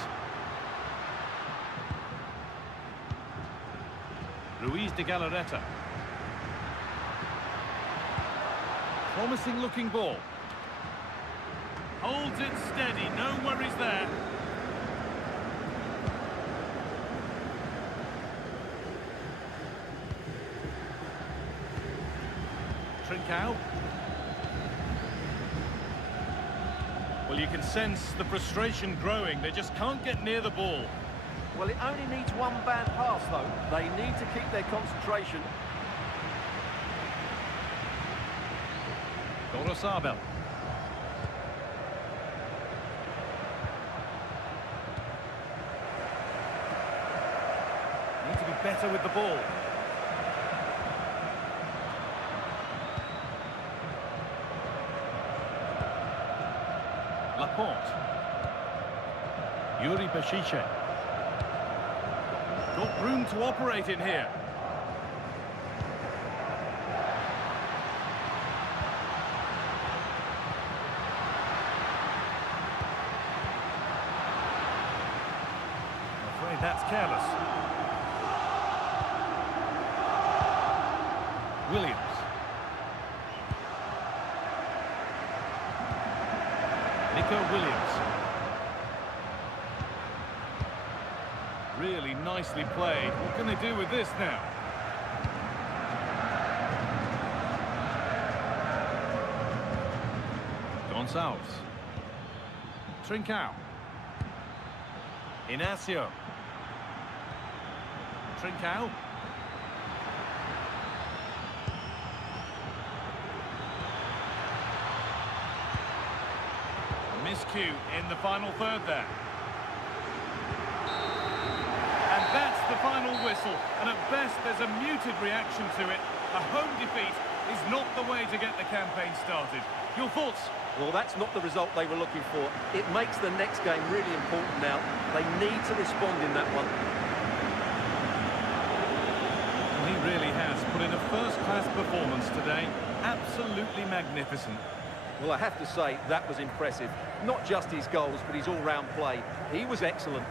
Ruiz de Galarreta. Promising looking ball. Holds it steady, no worries there. Trincao. Well, you can sense the frustration growing. They just can't get near the ball. Well, it only needs one bad pass, though. They need to keep their concentration. Gorosabel. Need to be better with the ball. Laporte. Yuri Bashiche. Got room to operate in here. I'm afraid that's careless. Williams. Nico Williams. Really nicely played. What can they do with this now? Gonçalves. Trincao. Inacio. Trincao. Miscue in the final third there. And that's the final whistle. And at best, there's a muted reaction to it. A home defeat is not the way to get the campaign started. Your thoughts? Well, that's not the result they were looking for. It makes the next game really important now. They need to respond in that one. He really has put in a first-class performance today. Absolutely magnificent. Well, I have to say, that was impressive. Not just his goals, but his all-round play. He was excellent.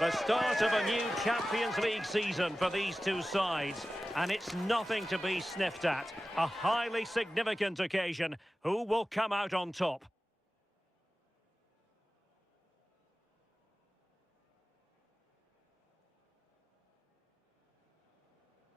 The start of a new Champions League season for these two sides, and it's nothing to be sniffed at. A highly significant occasion. Who will come out on top?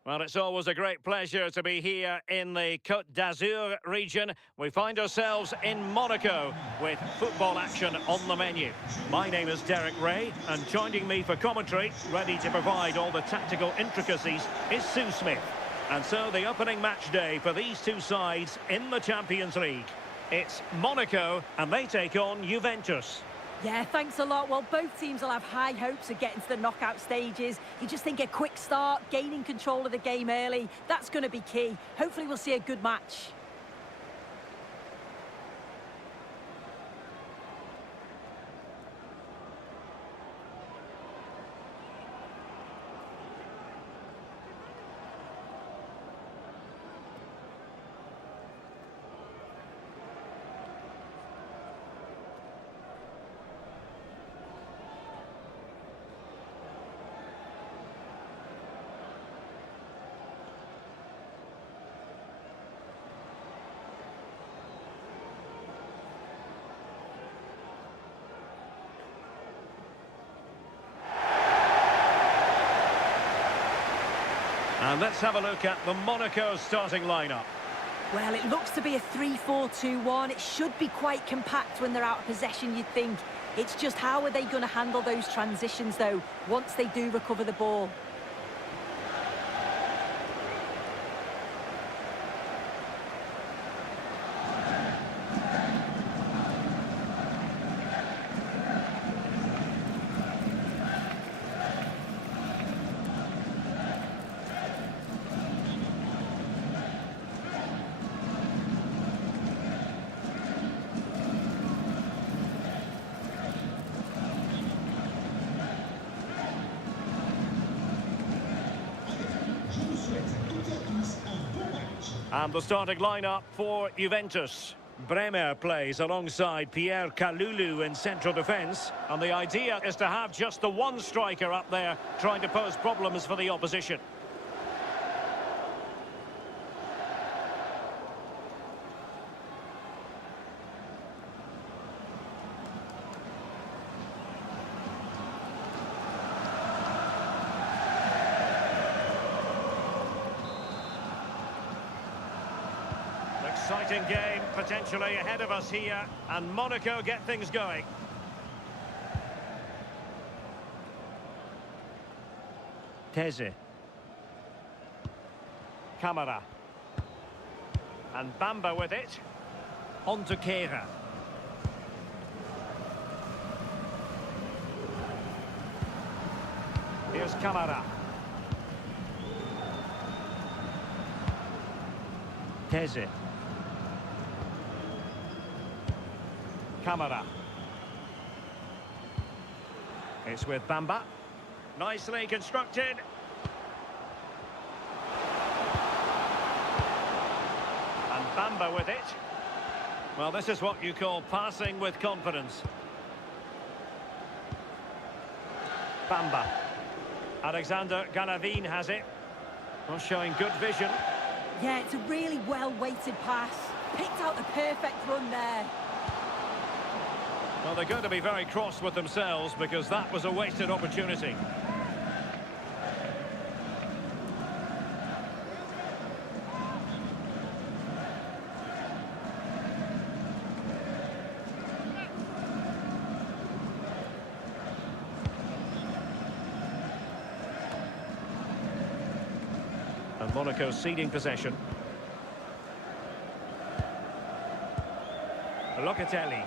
Well, it's always a great pleasure to be here in the Côte d'Azur region. We find ourselves in Monaco with football action on the menu. My name is Derek Ray, and joining me for commentary, ready to provide all the tactical intricacies, is Sue Smith. And so the opening match day for these two sides in the Champions League. It's Monaco, and they take on Juventus. Yeah, thanks a lot. Well, both teams will have high hopes of getting to the knockout stages. You just think a quick start, gaining control of the game early, that's going to be key. Hopefully we'll see a good match. And let's have a look at the Monaco starting lineup. Well, it looks to be a 3-4-2-1. It should be quite compact when they're out of possession, you'd think. It's just how are they going to handle those transitions, though, once they do recover the ball? And the starting lineup for Juventus. Bremer plays alongside Pierre Kalulu in central defence. And the idea is to have just the one striker up there trying to pose problems for the opposition. Exciting game potentially ahead of us here, and Monaco get things going. Teze. Camara. And Bamba with it. On to Kehrer. Here's Camara. Teze. Camara. It's with Bamba. Nicely constructed. And Bamba with it. Well, this is what you call passing with confidence. Bamba. Alexander Galavin has it. Well, showing good vision. Yeah, it's a really well-weighted pass. Picked out the perfect run there. Well, they're going to be very cross with themselves because that was a wasted opportunity. And Monaco ceding possession. Locatelli.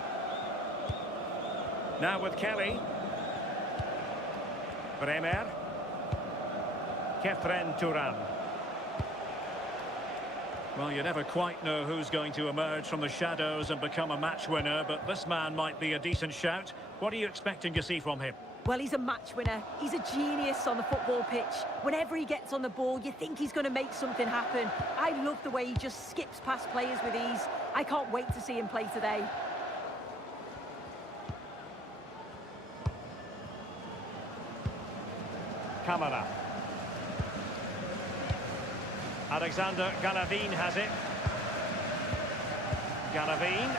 Now with Kelly. Bremer. Khéphren Thuram. Well, you never quite know who's going to emerge from the shadows and become a match winner, but this man might be a decent shout. What are you expecting to see from him? Well, he's a match winner. He's a genius on the football pitch. Whenever he gets on the ball, you think he's going to make something happen. I love the way he just skips past players with ease. I can't wait to see him play today. Camara. Alexander Galavin has it. Galavin.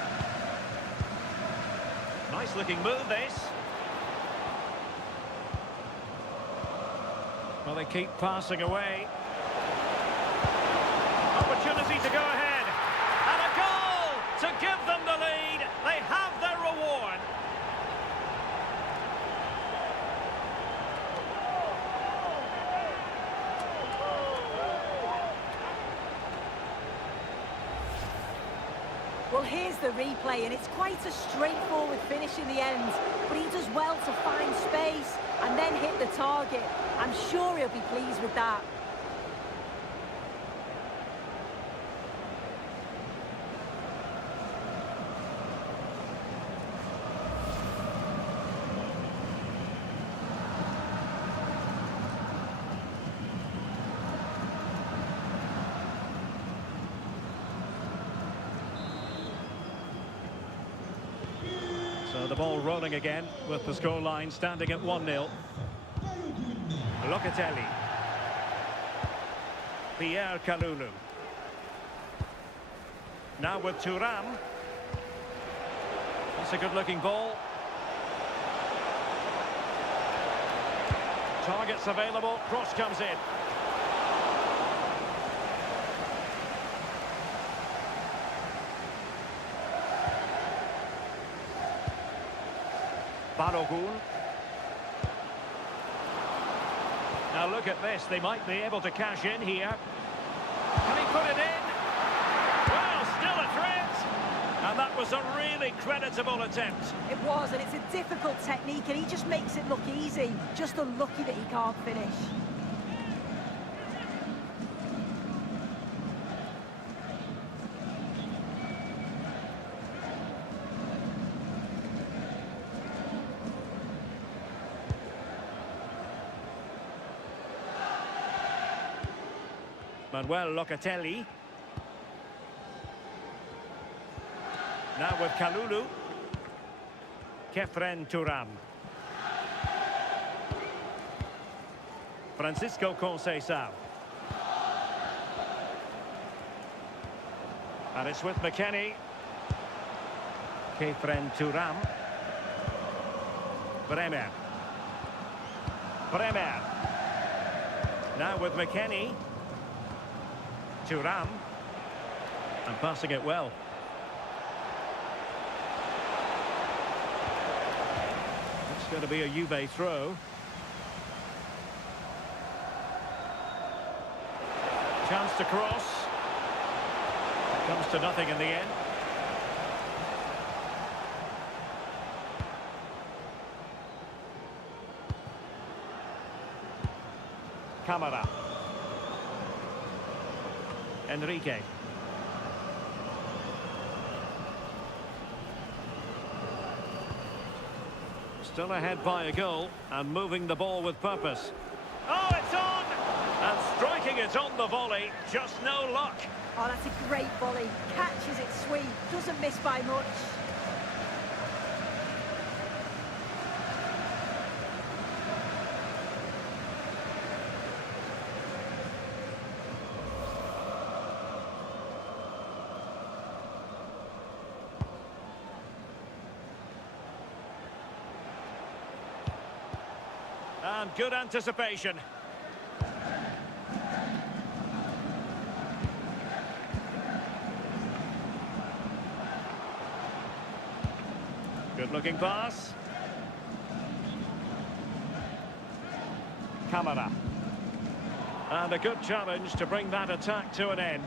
Nice looking move, this. Well, they keep passing away. Opportunity to go ahead. And a goal to give them the lead. They have their reward. Well, here's the replay, and it's quite a straightforward finish in the end. But he does well to find space and then hit the target. I'm sure he'll be pleased with that. So the ball rolling again with the scoreline standing at 1-0. Locatelli. Pierre Kalulu. Now with Thuram. That's a good-looking ball. Targets available. Cross comes in. Balogun. Now look at this, they might be able to cash in here. Can he put it in? Well, still a threat. And that was a really creditable attempt. It was, and it's a difficult technique, and he just makes it look easy. Just unlucky that he can't finish. Manuel Locatelli. Now with Kalulu. Khéphren Thuram. Francisco Conceição. And it's with McKennie. Khéphren Thuram. Bremer. Bremer. Now with McKennie. Thuram. And passing it well. It's going to be a Juve throw. Chance to cross. Comes to nothing in the end. Camara. Enrique. Still ahead by a goal and moving the ball with purpose. Oh, it's on! And striking it on the volley, just no luck. Oh, that's a great volley. Catches it sweet, doesn't miss by much. And good anticipation. Good looking pass. Camara. And a good challenge to bring that attack to an end.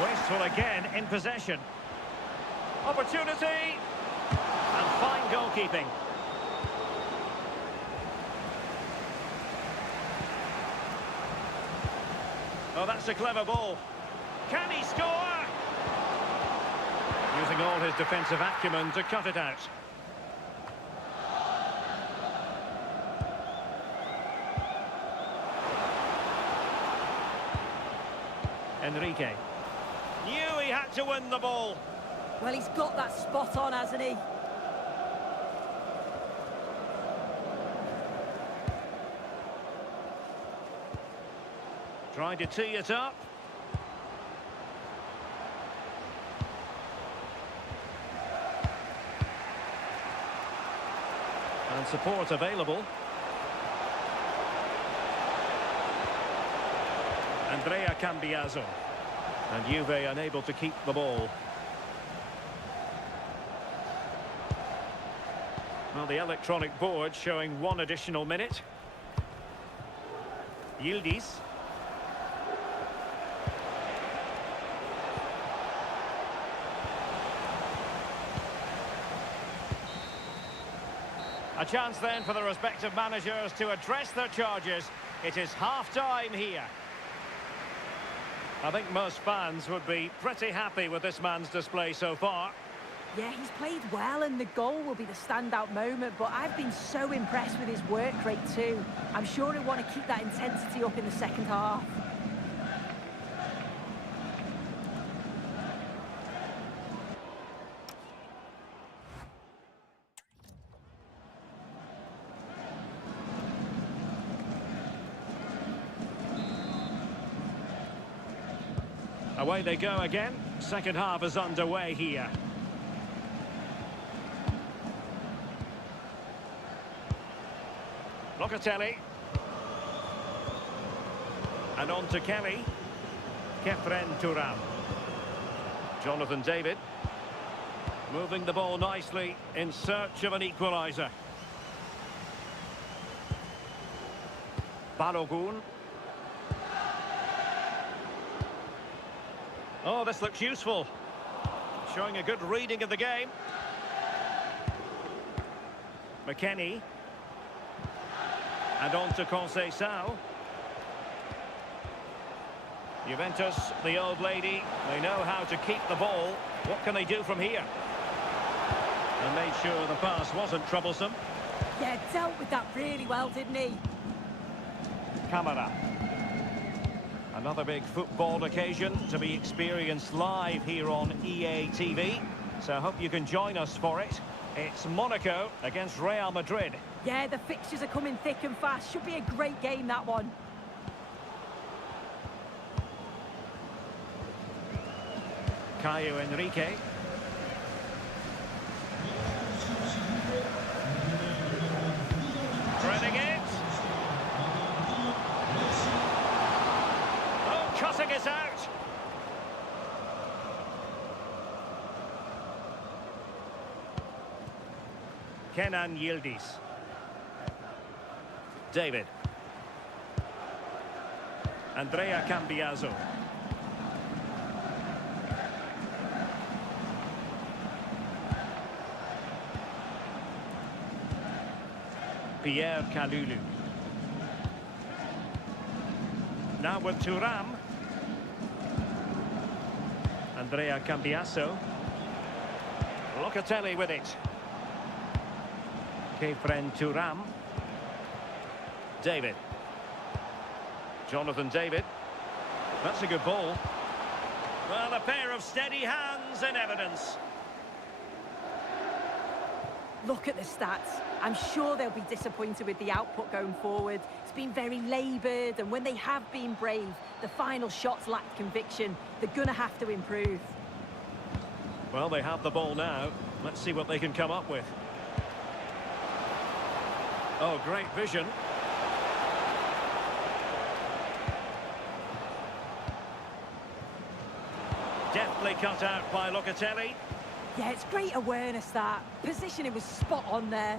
Wasteful again in possession. Opportunity. And fine goalkeeping. Oh, that's a clever ball. Can he score? Using all his defensive acumen to cut it out. Enrique. Knew he had to win the ball. Well, he's got that spot on, hasn't he? Trying to tee it up. And support available. Andrea Cambiaso. And Juve unable to keep the ball. Well, the electronic board showing one additional minute. Yildiz. A chance then for the respective managers to address their charges. It is half-time here. I think most fans would be pretty happy with this man's display so far. Yeah, he's played well and the goal will be the standout moment, but I've been so impressed with his work rate too. I'm sure he'll want to keep that intensity up in the second half. Away they go again. Second half is underway here. Locatelli. And on to Kelly. Khéphren Thuram. Jonathan David. Moving the ball nicely in search of an equaliser. Balogun. Oh, this looks useful. Showing a good reading of the game. McKennie. And on to Conceição. Juventus, the old lady, they know how to keep the ball. What can they do from here? And made sure the pass wasn't troublesome. Yeah, dealt with that really well, didn't he? Camara. Another big football occasion to be experienced live here on EA TV. So I hope you can join us for it. It's Monaco against Real Madrid. Yeah, the fixtures are coming thick and fast. Should be a great game, that one. Caio Henrique. Threading it. Oh, cutting it out. Kenan Yildiz. David. Andrea Cambiaso. Pierre Kalulu. Now with Thuram. Andrea Cambiaso. Locatelli with it. Khéphren Thuram. David. Jonathan David. That's a good ball. Well, a pair of steady hands in evidence. Look at the stats. I'm sure they'll be disappointed with the output going forward. It's been very laboured, and when they have been brave, the final shots lacked conviction. They're going to have to improve. Well, they have the ball now. Let's see what they can come up with. Oh, great vision. Deftly cut out by Locatelli. Yeah, it's great awareness, that. Positioning was spot on there.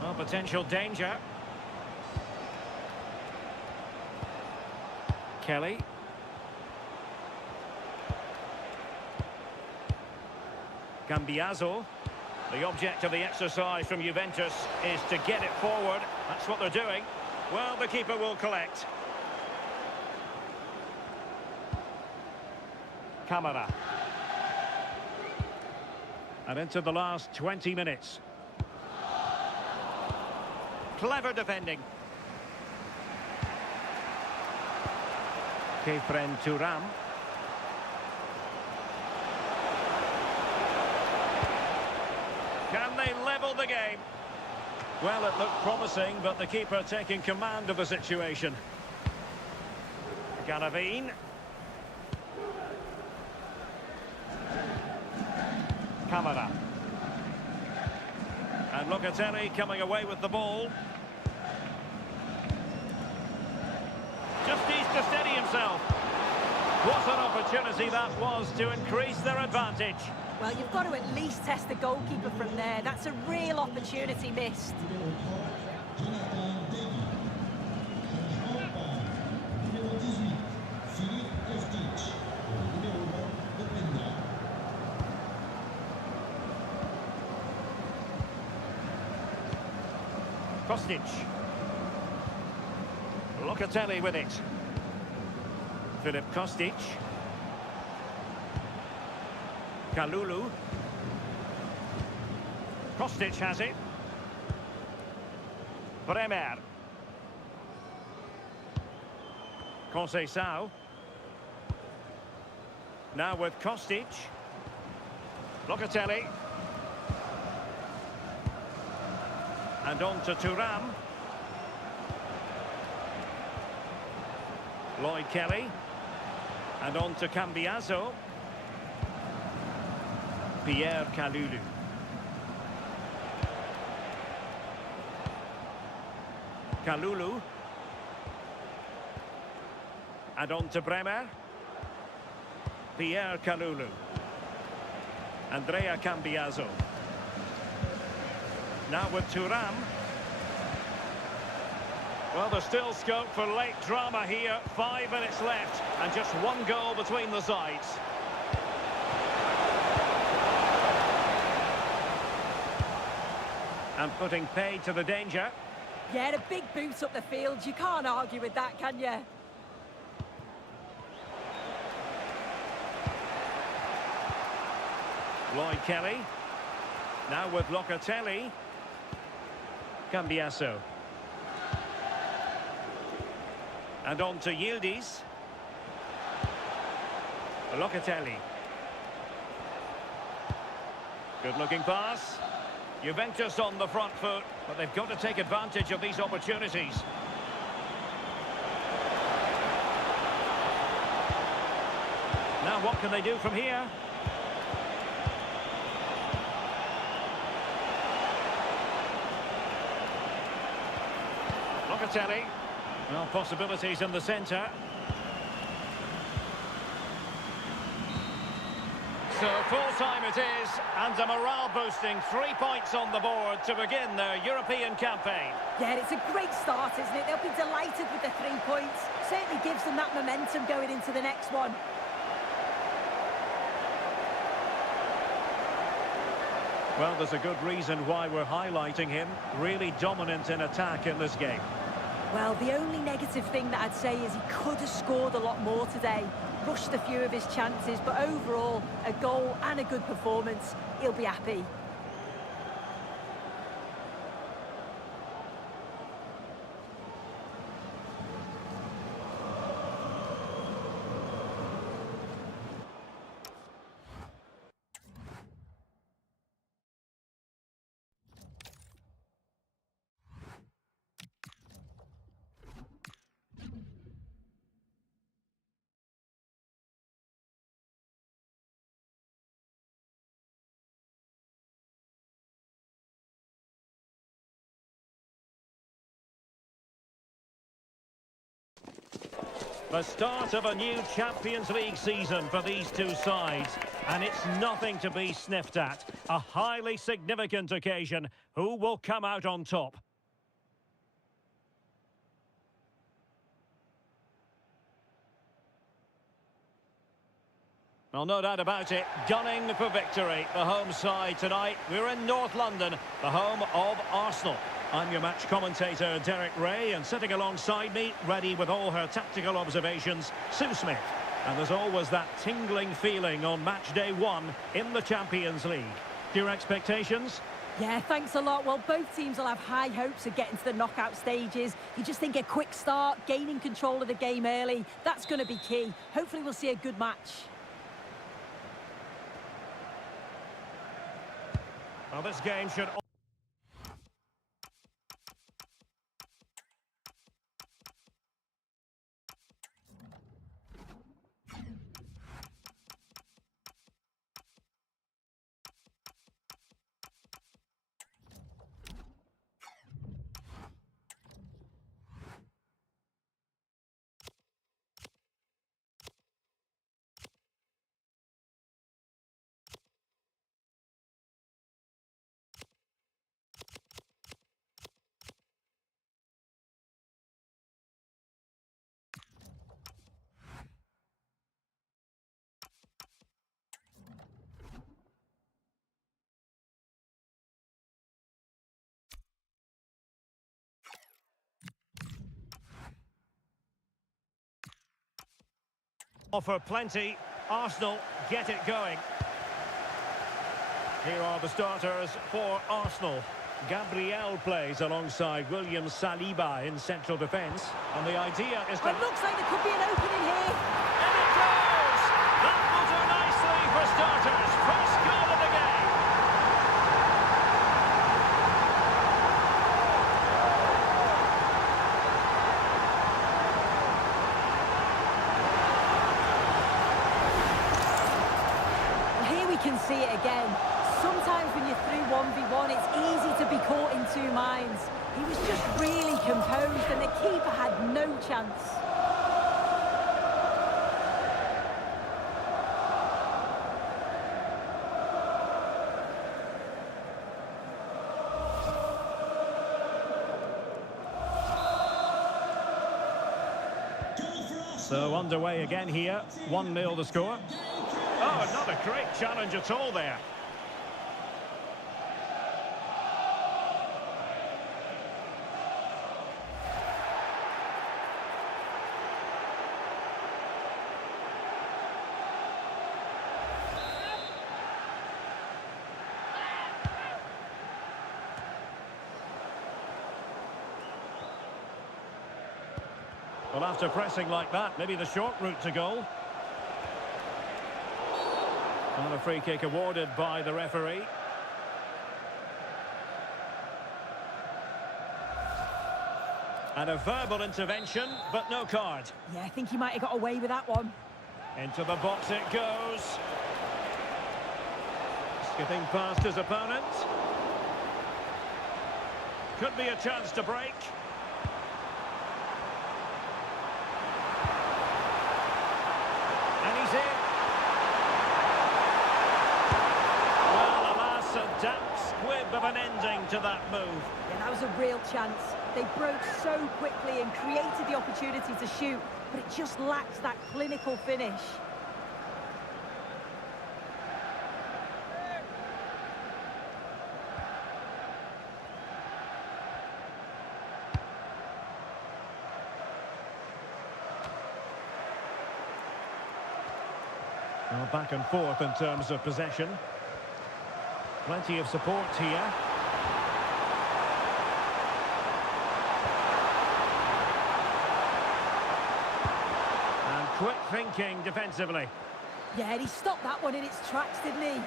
Well, potential danger. Kelly. Cambiaso. The object of the exercise from Juventus is to get it forward. That's what they're doing. Well, the keeper will collect. Camara. And into the last 20 minutes. Clever defending. Khéphren Thuram. Can they level the game? Well, it looked promising, but the keeper taking command of the situation. Galavine. Camara. And Locatelli coming away with the ball. Just needs to steady himself. What an opportunity that was to increase their advantage. Well, you've got to at least test the goalkeeper from there. That's a real opportunity missed. Kostic. Locatelli with it. Filip Kostic. Kalulu. Kostic has it. Bremer. Conceição. Now with Kostic. Locatelli. And on to Thuram. Lloyd Kelly. And on to Cambiaso. Pierre Kalulu. Kalulu. And on to Bremer. Pierre Kalulu. Andrea Cambiaso. Now with Thuram. Well, there's still scope for late drama here. 5 minutes left and just one goal between the sides. And putting paid to the danger. Yeah, a big boot up the field. You can't argue with that, can you? Lloyd Kelly. Now with Locatelli. Cambiaso. And on to Yildiz. Locatelli. Good-looking pass. Juventus on the front foot, but they've got to take advantage of these opportunities. Now what can they do from here? Locatelli. Well, possibilities in the centre. So full-time it is, and a morale-boosting 3 points on the board to begin their European campaign. Yeah, it's a great start, isn't it? They'll be delighted with the 3 points. Certainly gives them that momentum going into the next one. Well, there's a good reason why we're highlighting him. Really dominant in attack in this game. Well, the only negative thing that I'd say is he could have scored a lot more today. Rushed a few of his chances, but overall, a goal and a good performance. He'll be happy. The start of a new Champions League season for these two sides, and it's nothing to be sniffed at. A highly significant occasion. Who will come out on top? Well, no doubt about it, gunning for victory. The home side tonight. We're in North London, the home of Arsenal. I'm your match commentator, Derek Ray, and sitting alongside me, ready with all her tactical observations, Sue Smith. And there's always that tingling feeling on match day 1 in the Champions League. Your expectations? Yeah, thanks a lot. Well, both teams will have high hopes of getting to the knockout stages. You just think a quick start, gaining control of the game early, that's going to be key. Hopefully we'll see a good match. Well, this game should... Offer plenty. Arsenal get it going. Here are the starters for Arsenal. Gabriel plays alongside William Saliba in central defence. And the idea is to... It looks like there could be an opening here. And it goes! That will do nicely for starters. First goal of the game. Here we can see it again. Sometimes when you're through 1v1, it's easy to be caught in two minds. He was just really composed and the keeper had no chance. So underway again here. 1-0 the score. Oh, not a great challenge at all there. Well, after pressing like that, maybe the short route to goal. And a free kick awarded by the referee. And a verbal intervention, but no card. Yeah, I think he might have got away with that one. Into the box it goes. Skipping past his opponent. Could be a chance to break. And he's in. Well, alas, a damp squib of an ending to that move. Yeah, that was a real chance. They broke so quickly and created the opportunity to shoot, but it just lacks that clinical finish. Well, back and forth in terms of possession. Plenty of support here. And quick thinking defensively. Yeah, and he stopped that one in its tracks, didn't he?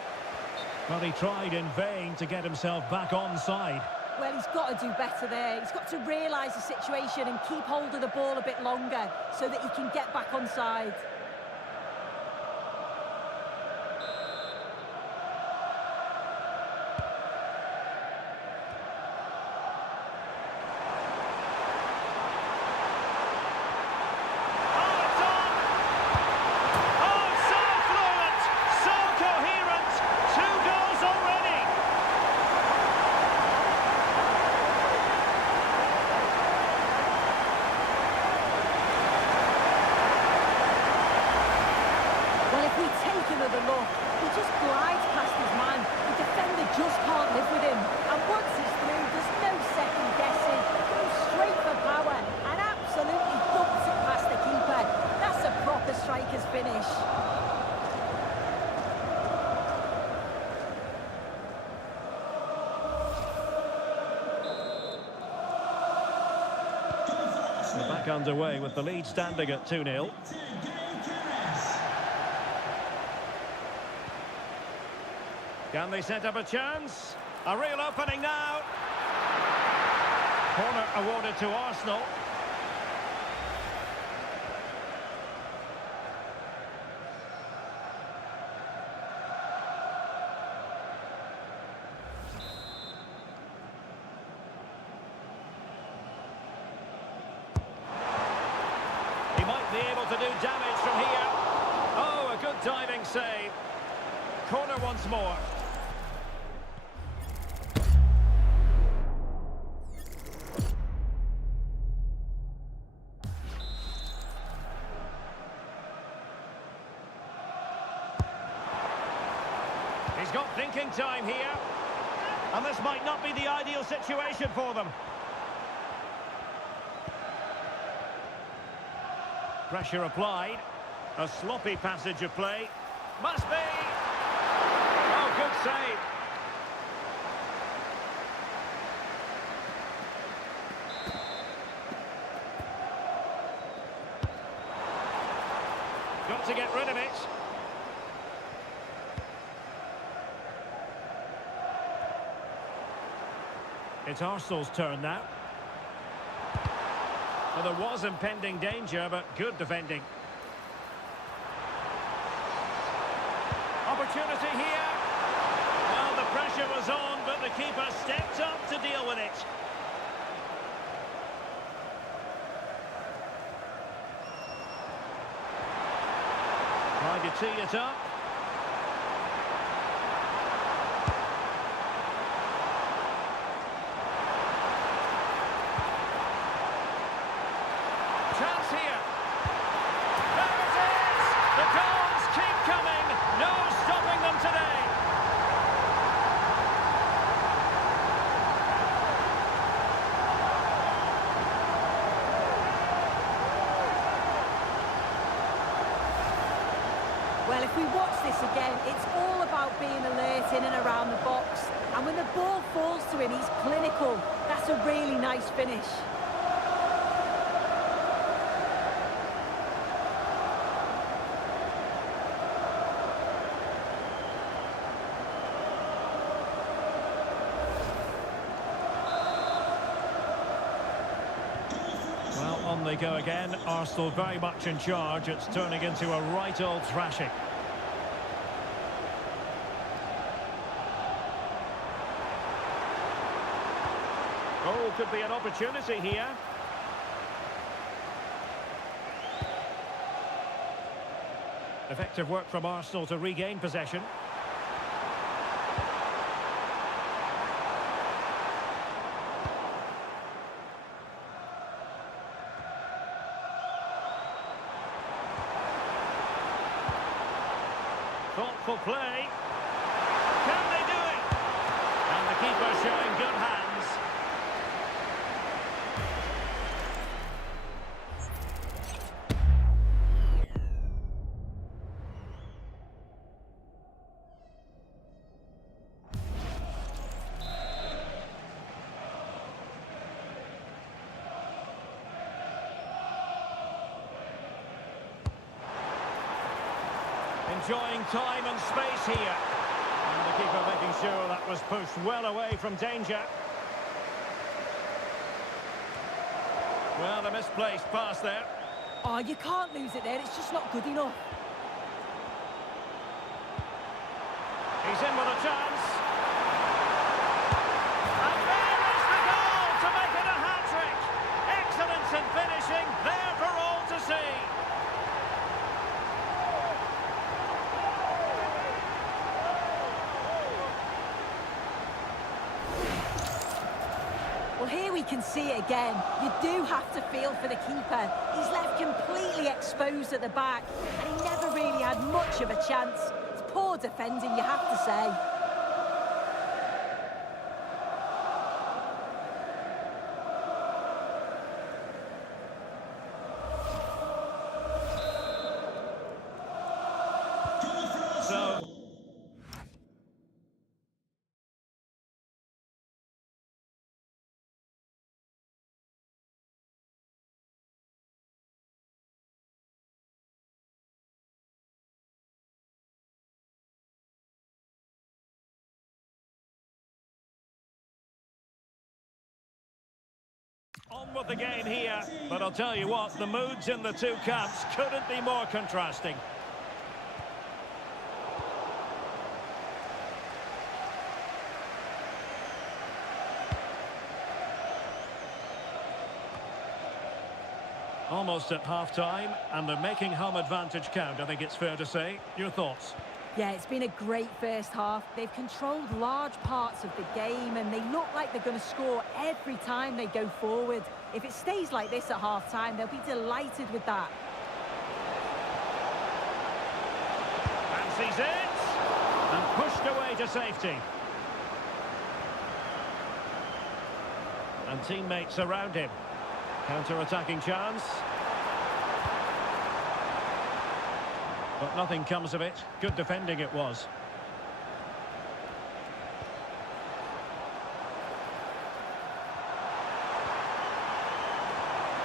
Well, he tried in vain to get himself back onside. Well, he's got to do better there. He's got to realise the situation and keep hold of the ball a bit longer so that he can get back onside. Another look, he just glides past his man. The defender just can't live with him. And once he's through, there's no second guessing. Goes straight for power and absolutely dumps it past the keeper. That's a proper striker's finish. We're back underway with the lead standing at 2-0. Can they set up a chance? A real opening now. Corner awarded to Arsenal. He might be able to do damage from here. Oh, a good diving save. Corner once more. He's got thinking time here. And this might not be the ideal situation for them. Pressure applied. A sloppy passage of play. Must be! Oh, good save. Got to get rid of it. It's Arsenal's turn now. Well, there was impending danger, but good defending. Opportunity here. Well, the pressure was on, but the keeper stepped up to deal with it. Trying to tee it up. Chance here. There it is! The goals keep coming. No stopping them today. Well, if we watch this again, it's all about being alert in and around the box. And when the ball falls to him, he's clinical. That's a really nice finish. Well, on they go again. Arsenal very much in charge. It's turning into a right old thrashing. Oh, could be an opportunity here. Effective work from Arsenal to regain possession. Thoughtful play. Can they do it? And the keeper showing good hands. Enjoying time and space here. And the keeper making sure that was pushed well away from danger. Well, the misplaced pass there. Oh, you can't lose it there. It's just not good enough. He's in with a chance. And there is the goal to make it a hat-trick. Excellence in finishing, there for all to see. Well, here we can see it again. You do have to feel for the keeper. He's left completely exposed at the back, and he never really had much of a chance. It's poor defending, you have to say. So... on with the game here, but I'll tell you what, the moods in the two camps couldn't be more contrasting. Almost at half-time, and they're making home advantage count, I think it's fair to say. Your thoughts? Yeah, it's been a great first half. They've controlled large parts of the game, and they look like they're going to score every time they go forward. If it stays like this at half-time, they'll be delighted with that. Fancies it, and pushed away to safety. And teammates around him. Counter-attacking chance. But nothing comes of it. Good defending it was.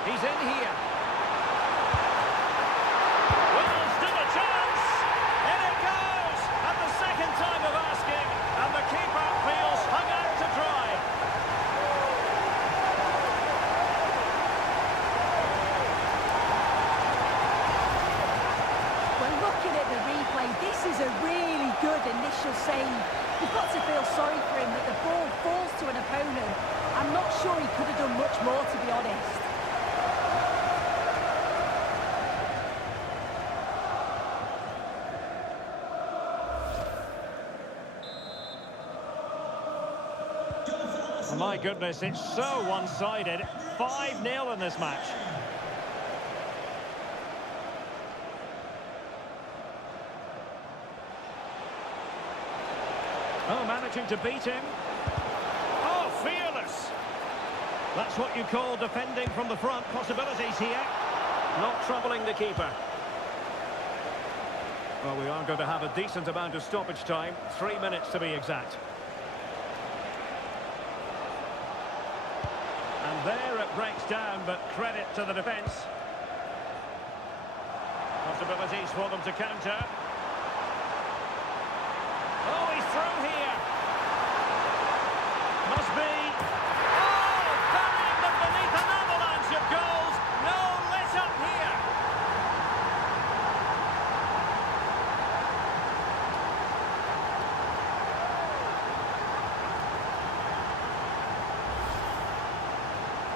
He's in here. Well, still a chance. In it goes. And the second time of asking. And the keeper feels hung out to dry. When looking at the replay, this is a really good initial save. You've got to feel sorry for him that the ball falls to an opponent. I'm not sure he could have done much more, to be honest. My goodness, it's so one-sided. 5-0 in this match. Oh, managing to beat him. Oh, fearless. That's what you call defending from the front. Possibilities here. Not troubling the keeper. Well, we are going to have a decent amount of stoppage time. 3 minutes to be exact. And there it breaks down, but credit to the defence. Possibilities for them to counter. Oh, he's through here. Must be. Oh, burying them beneath an avalanche of goals. No let up here.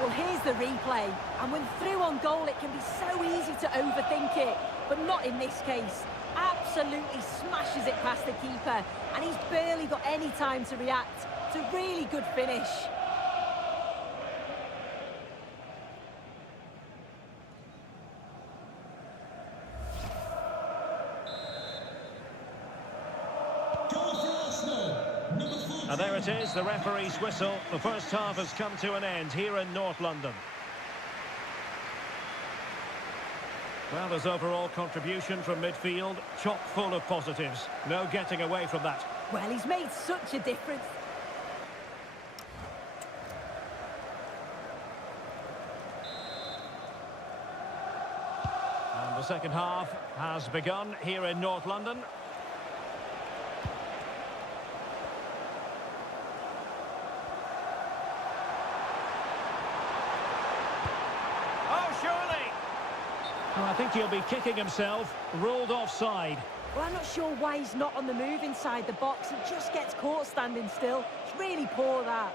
Well, here's the replay, and when through on goal it can be so easy to overthink it, but not in this case. Absolutely smashes it past the keeper, and he's barely got any time to react. It's a really good finish. And there it is, the referee's whistle. The first half has come to an end here in North London. Well, there's overall contribution from midfield, chock full of positives. No getting away from that. Well, he's made such a difference. And the second half has begun here in North London. Well, I think he'll be kicking himself, ruled offside. Well, I'm not sure why he's not on the move inside the box. He just gets caught standing still. It's really poor, that.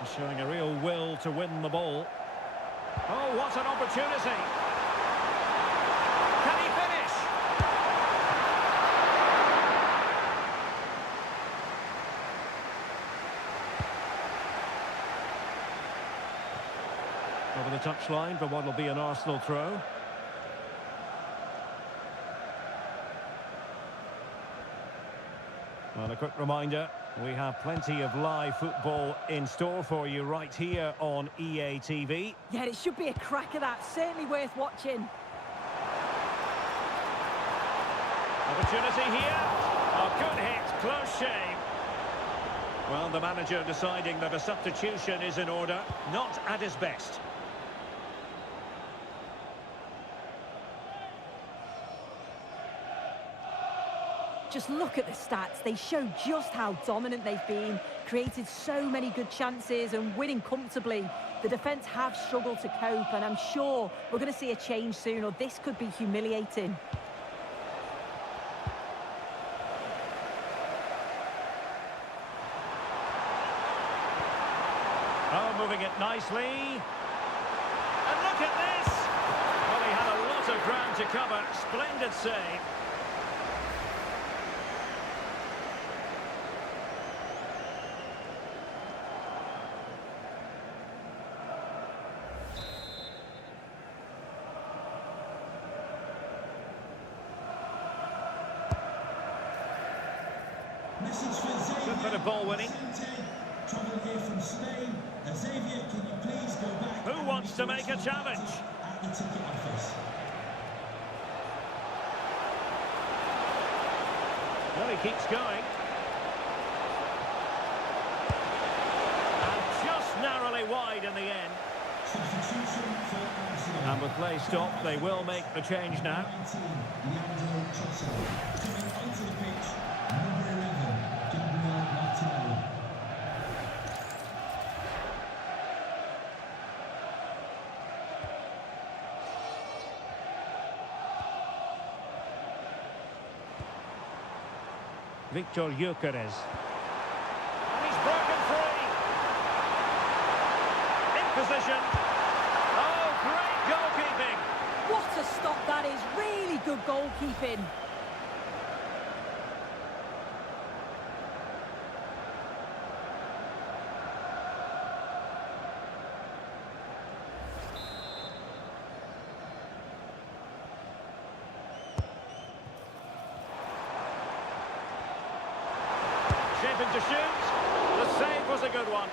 He's showing a real will to win the ball. Oh, what an opportunity! Can he finish? Over the touchline for what will be an Arsenal throw. Well, a quick reminder, we have plenty of live football in store for you right here on EA TV. Yeah, it should be a cracker, that. Certainly worth watching. Opportunity here. A good hit, close shave. Well, the manager deciding that a substitution is in order, not at his best. Just look at the stats. They show just how dominant they've been, created so many good chances and winning comfortably. The defence have struggled to cope, and I'm sure we're going to see a change soon, or this could be humiliating. Oh, moving it nicely. And look at this! Well, he had a lot of ground to cover. Splendid save. Good bit of ball winning. Who wants to make a challenge? Well, he keeps going. And just narrowly wide in the end. And with play stopped, they will make the change now. Victor Gyökeres. And he's broken free. In position. Oh, great goalkeeping. What a stop that is. Really good goalkeeping. Shaping to shoot. The save was a good one.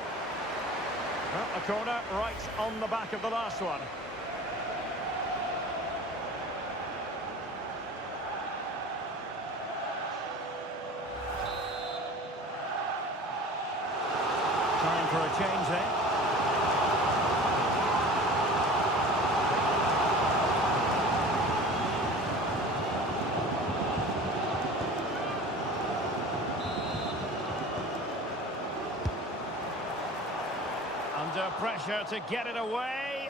Well, a corner right on the back of the last one. Time for a change there. Under pressure to get it away.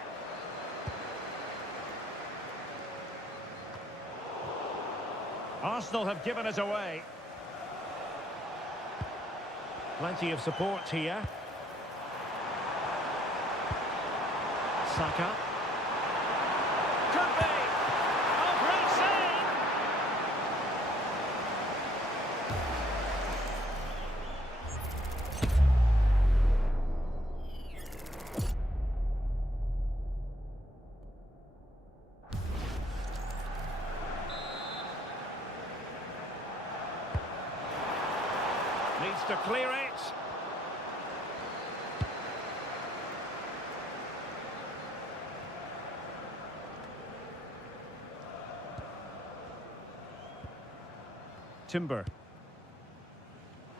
Arsenal have given it away. Plenty of support here. Saka. Could be. Oh, great save! Needs to clear it. Timber.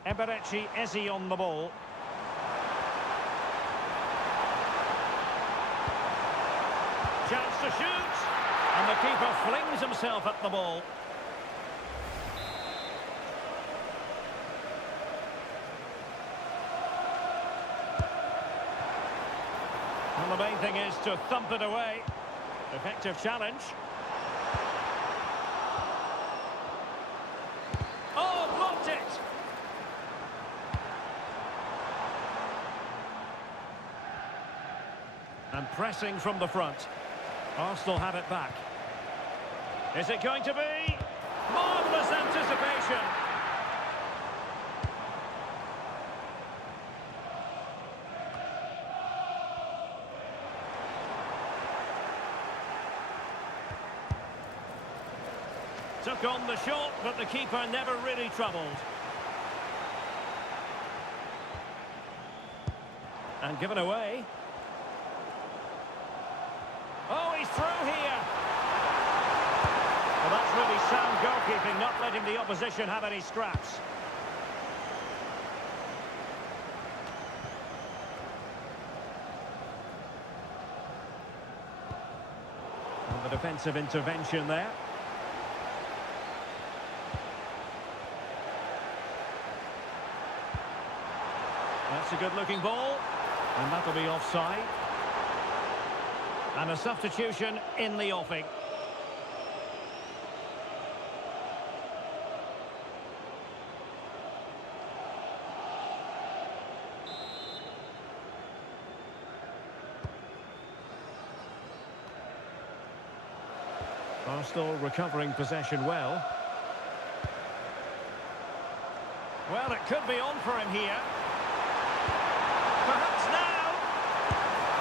Eberechi Eze on the ball. Chance to shoot. And the keeper flings himself at the ball. Well, the main thing is to thump it away. Effective challenge. Oh, blocked it! And pressing from the front. Arsenal have it back. Is it going to be? Marvellous anticipation! Took on the shot, but the keeper never really troubled. And given away. Oh, he's through here. Well, that's really sound goalkeeping, not letting the opposition have any scraps. And the defensive intervention there. That's a good-looking ball, and that'll be offside. And a substitution in the offing. Arsenal recovering possession well. Well, it could be on for him here. Perhaps now.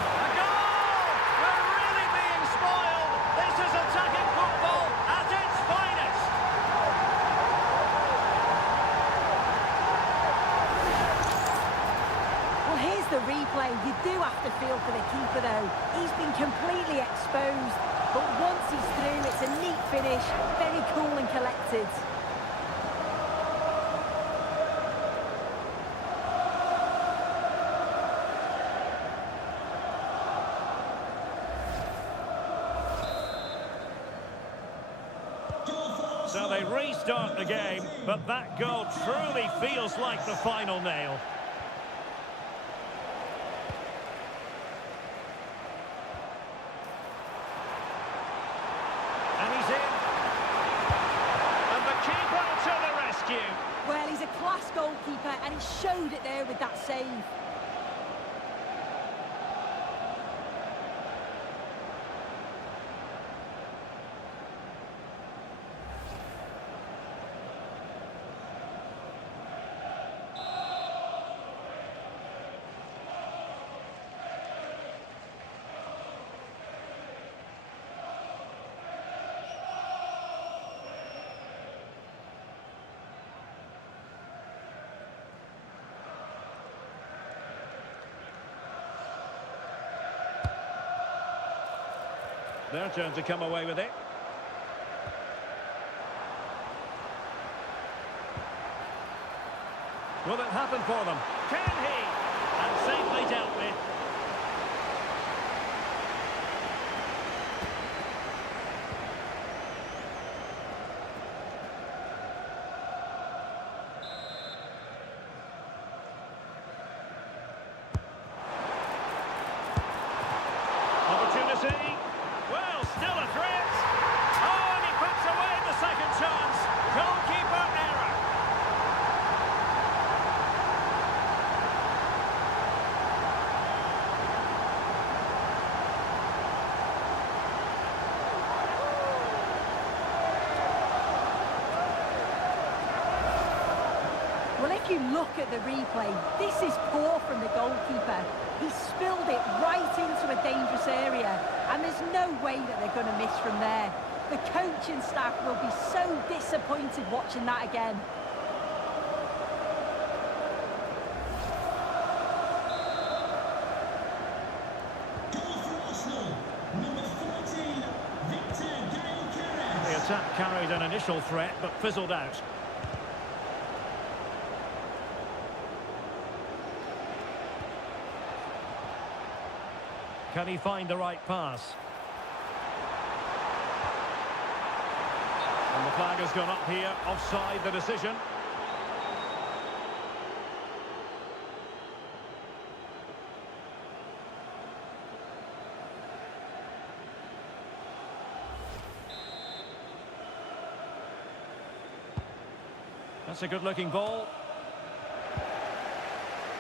A goal! We're really being spoiled. This is attacking football at its finest. you do have to feel for the keeper, though. He's been completely exposed. But once he's through, it's a neat finish, very cool and collected. So they restart the game, but that goal truly feels like the final nail. And he's in. And the keeper to the rescue. Well, he's a class goalkeeper, and he showed it there with that save. Their turn to come away with it. Will it happen for them? Can he? And safely dealt with. Opportunity. Well, still a threat. Oh, and he puts away the second chance. Goalkeeper error. Well, if you look at the replay, this is poor from the goalkeeper. He spilled it right into a dangerous area, and there's no way that they're going to miss from there. The coaching staff will be so disappointed watching that again. The attack carried an initial threat, but fizzled out. Can he find the right pass? And the flag has gone up here, offside the decision. That's a good-looking ball.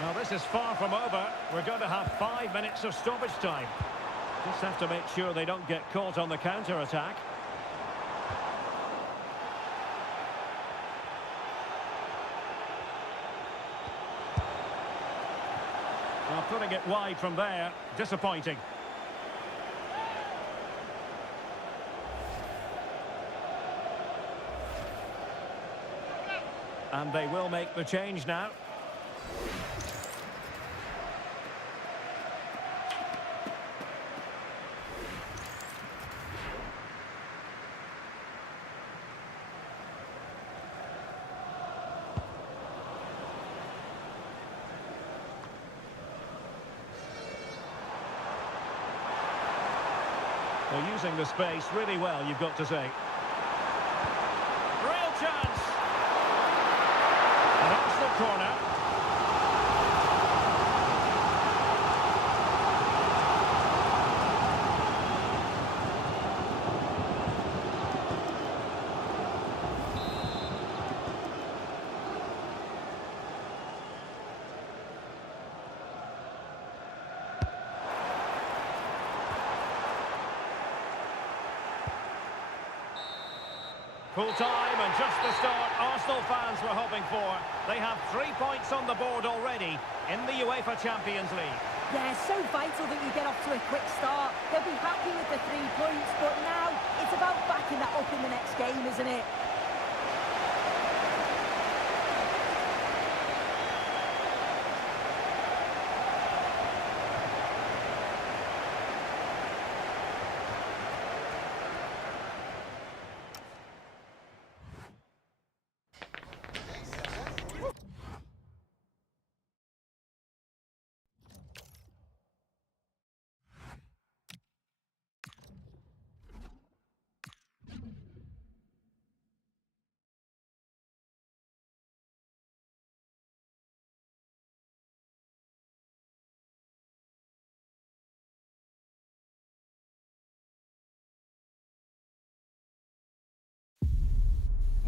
Now, this is far from over. We're going to have 5 minutes of stoppage time. Just have to make sure they don't get caught on the counter-attack. Well, putting it wide from there, disappointing. And they will make the change now. They're using the space really well, you've got to say. Real chance! And that's the corner. Full time and just the start Arsenal fans were hoping for. They have 3 points on the board already in the UEFA Champions League. Yeah, so vital that you get off to a quick start. They'll be happy with the 3 points, but now it's about backing that up in the next game, isn't it?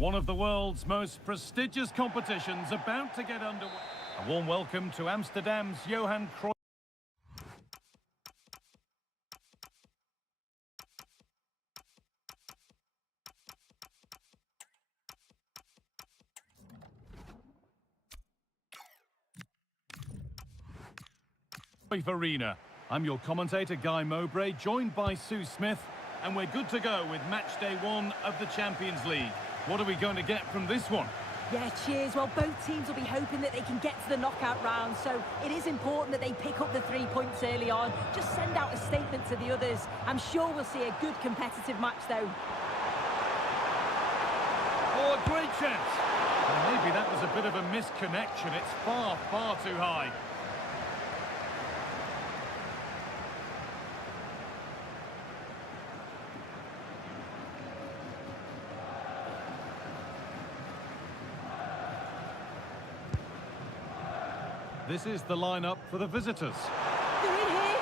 One of the world's most prestigious competitions about to get underway. A warm welcome to Amsterdam's Johan Cruyff. Arena. I'm your commentator, Guy Mowbray, joined by Sue Smith, and we're good to go with match day 1 of the Champions League. What are we going to get from this one? Yeah, cheers. Well, both teams will be hoping that they can get to the knockout round, so it is important that they pick up the 3 points early on. Just send out a statement to the others. I'm sure we'll see a good competitive match, though. Oh, a great chance. Well, maybe that was a bit of a misconnection. It's far, far too high. This is the lineup for the visitors. They're in here.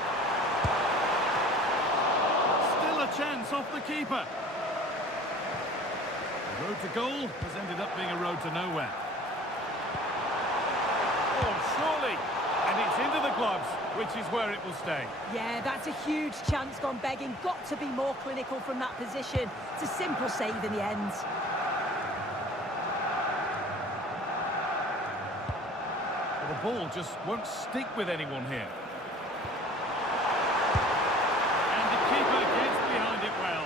Still a chance off the keeper. The road to goal has ended up being a road to nowhere. Oh, surely. And it's into the gloves, which is where it will stay. Yeah, that's a huge chance gone begging. Got to be more clinical from that position. It's a simple save in the end. The ball just won't stick with anyone here. And the keeper gets behind it well.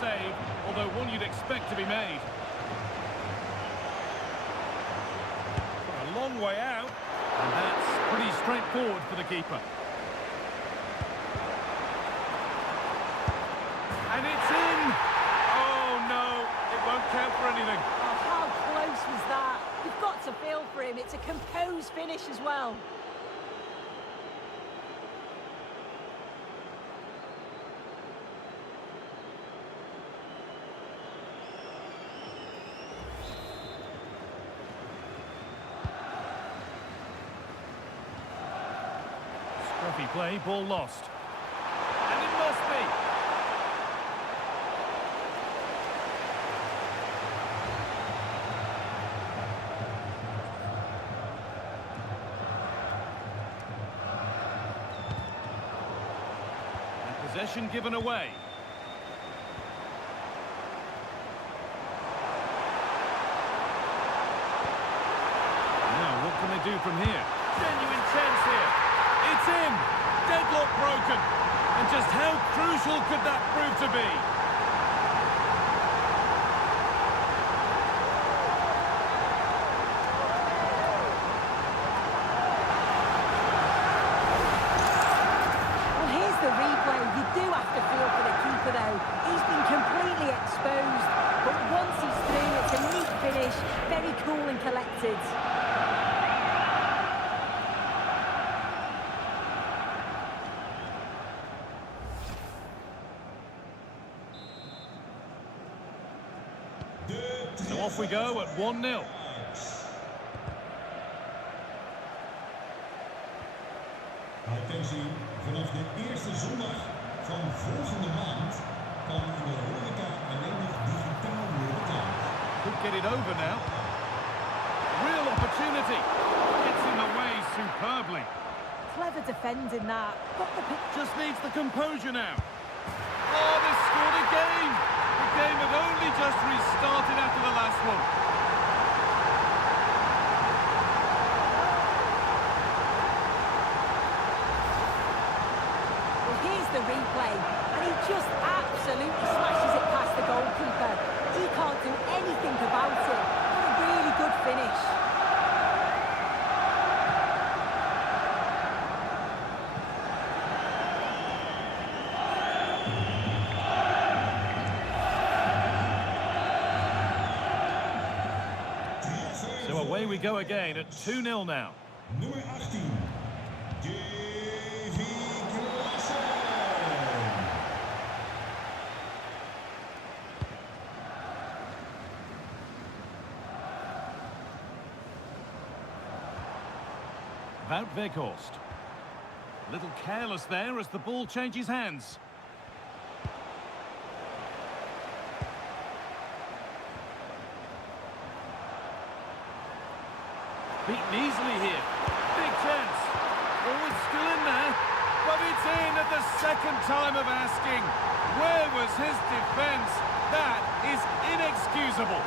Save, although one you'd expect to be made. A long way out, and that's pretty straightforward for the keeper. And it's in! Oh no, it won't count for anything. Oh, how close was that? You've got to feel for him. It's a composed finish as well. Scruffy play, ball lost. And it must be. And possession given away. Now, what can they do from here? Genuine chance here. It's in! Deadlock broken! And just how crucial could that prove to be? Well, here's the replay. You do have to feel for the keeper, though. He's been completely exposed. But once he's through, it's a neat finish. Very cool and collected. So off we go at 1-0. Attentie, vanaf de eerste zondag van volgende maand kan in de horeca alleen nog digitaal worden betaald. Could get it over now. Real opportunity. Gets in the way superbly. Clever defending that. Got the pitch. Just needs the composure now. Oh, they scored again. The game had only just restarted after the last one. Well, here's the replay. And he just absolutely smashes it past the goalkeeper. He can't do anything about it. What a really good finish. So away we go again at 2-0 now. Nummer 18, Davy Klaassen. Wout Weghorst. A little careless there as the ball changes hands. Beaten easily here. Big chance. Oh, it's still in there. But it's in at the second time of asking. Where was his defence? That is inexcusable.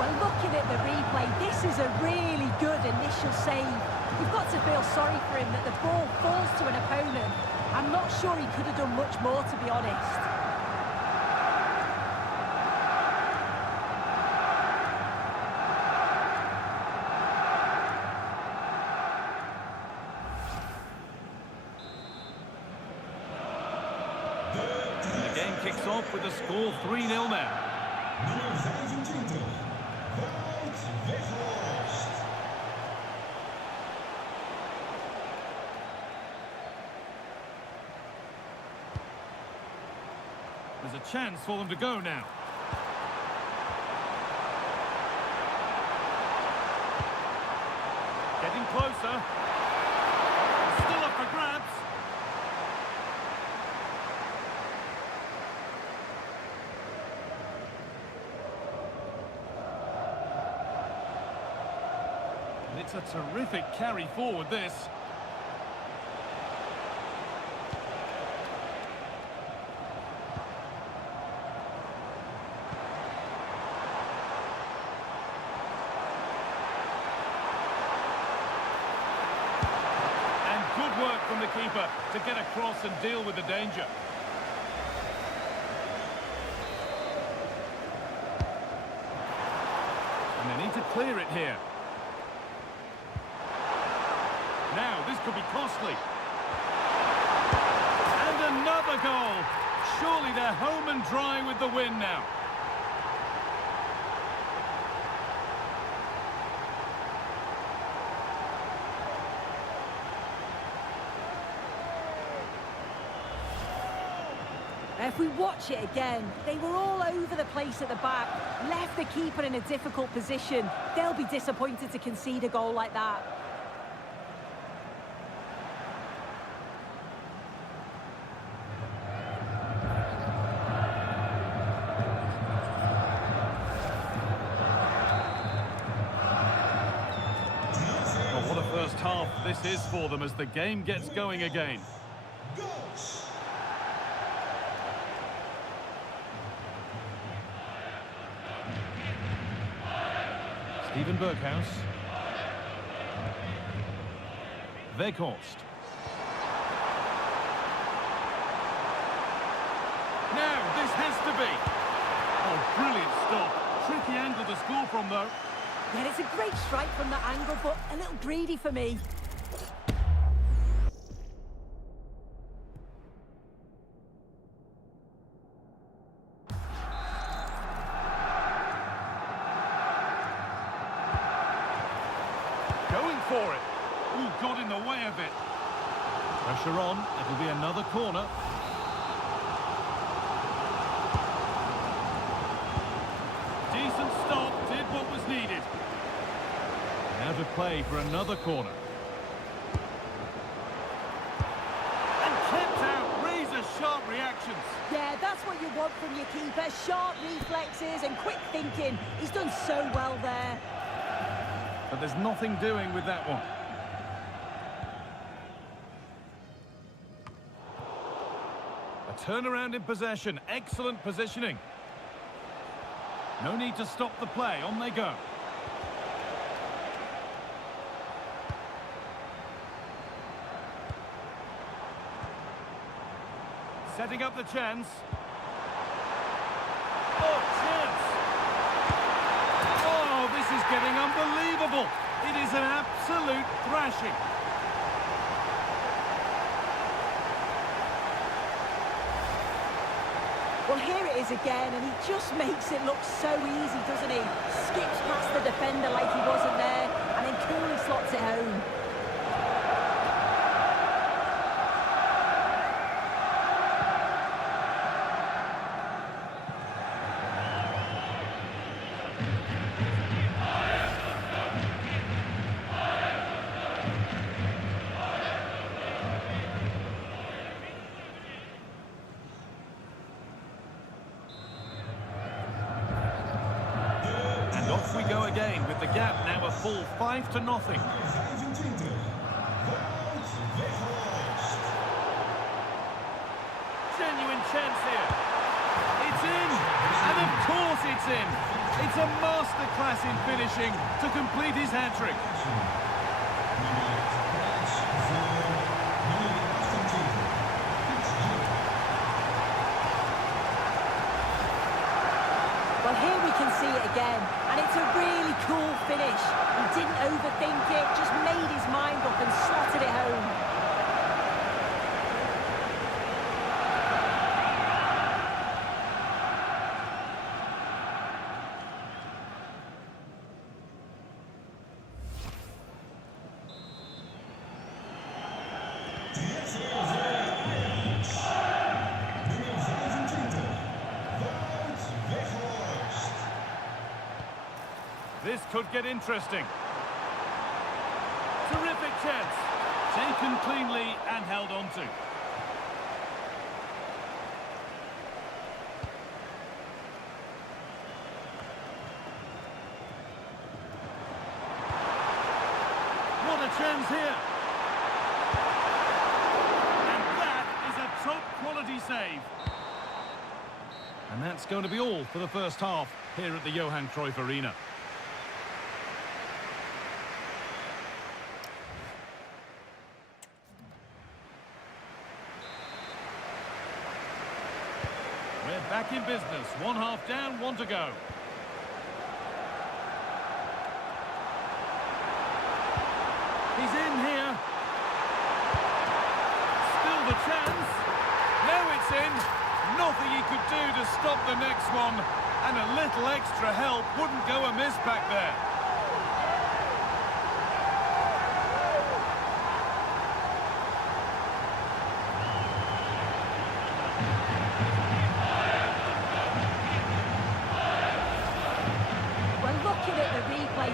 Well, looking at the replay, this is a really good initial save. You've got to feel sorry for him that the ball falls to an opponent. I'm not sure he could have done much more, to be honest. The game kicks off with the score 3-0 now. Nummer 25, Wout Weghorst. There's a chance for them to go now. Getting closer. Still up for grabs. It's a terrific carry forward, this. And good work from the keeper to get across and deal with the danger. And they need to clear it here. Now, this could be costly. And another goal. Surely they're home and dry with the win now. If we watch it again, they were all over the place at the back, left the keeper in a difficult position. They'll be disappointed to concede a goal like that. Well, what a first half this is for them as the game gets going again. Goals. Steven Berghuis. Weghorst. Now, this has to be. Oh, brilliant stop. Tricky angle to score from, though. Yeah, it's a great strike from that angle, but a little greedy for me. Going for it. Ooh, got in the way of it. Pressure on. It'll be another corner. Decent stop. Did what was needed. Now to play for another corner. And kept out. Razor-sharp reactions. Yeah, that's what you want from your keeper. Sharp reflexes and quick thinking. He's done so well there. But there's nothing doing with that one. A turnaround in possession. Excellent positioning. No need to stop the play. On they go. Setting up the chance. Oh, chance! Oh, this is getting unbelievable. It is an absolute thrashing. Well, here it is again, and he just makes it look so easy, doesn't he? Skips past the defender like he wasn't there, and then coolly slots it home. And off we go again, with the gap now a full 5-0. 25. Wout Weghorst. Genuine chance here. It's in, and of course it's in. It's a masterclass in finishing to complete his hat-trick. Well, here we can see it again, and it's a really cool finish. He didn't overthink it, just made his mind up and slotted it home. This could get interesting. Terrific chance. Taken cleanly and held on to. What a chance here. And that is a top quality save. And that's going to be all for the first half here at the Johan Cruyff Arena. We're back in business. 1 half down, 1 to go. He's in here. Still the chance. Now it's in. Nothing he could do to stop the next one. And a little extra help wouldn't go amiss back there.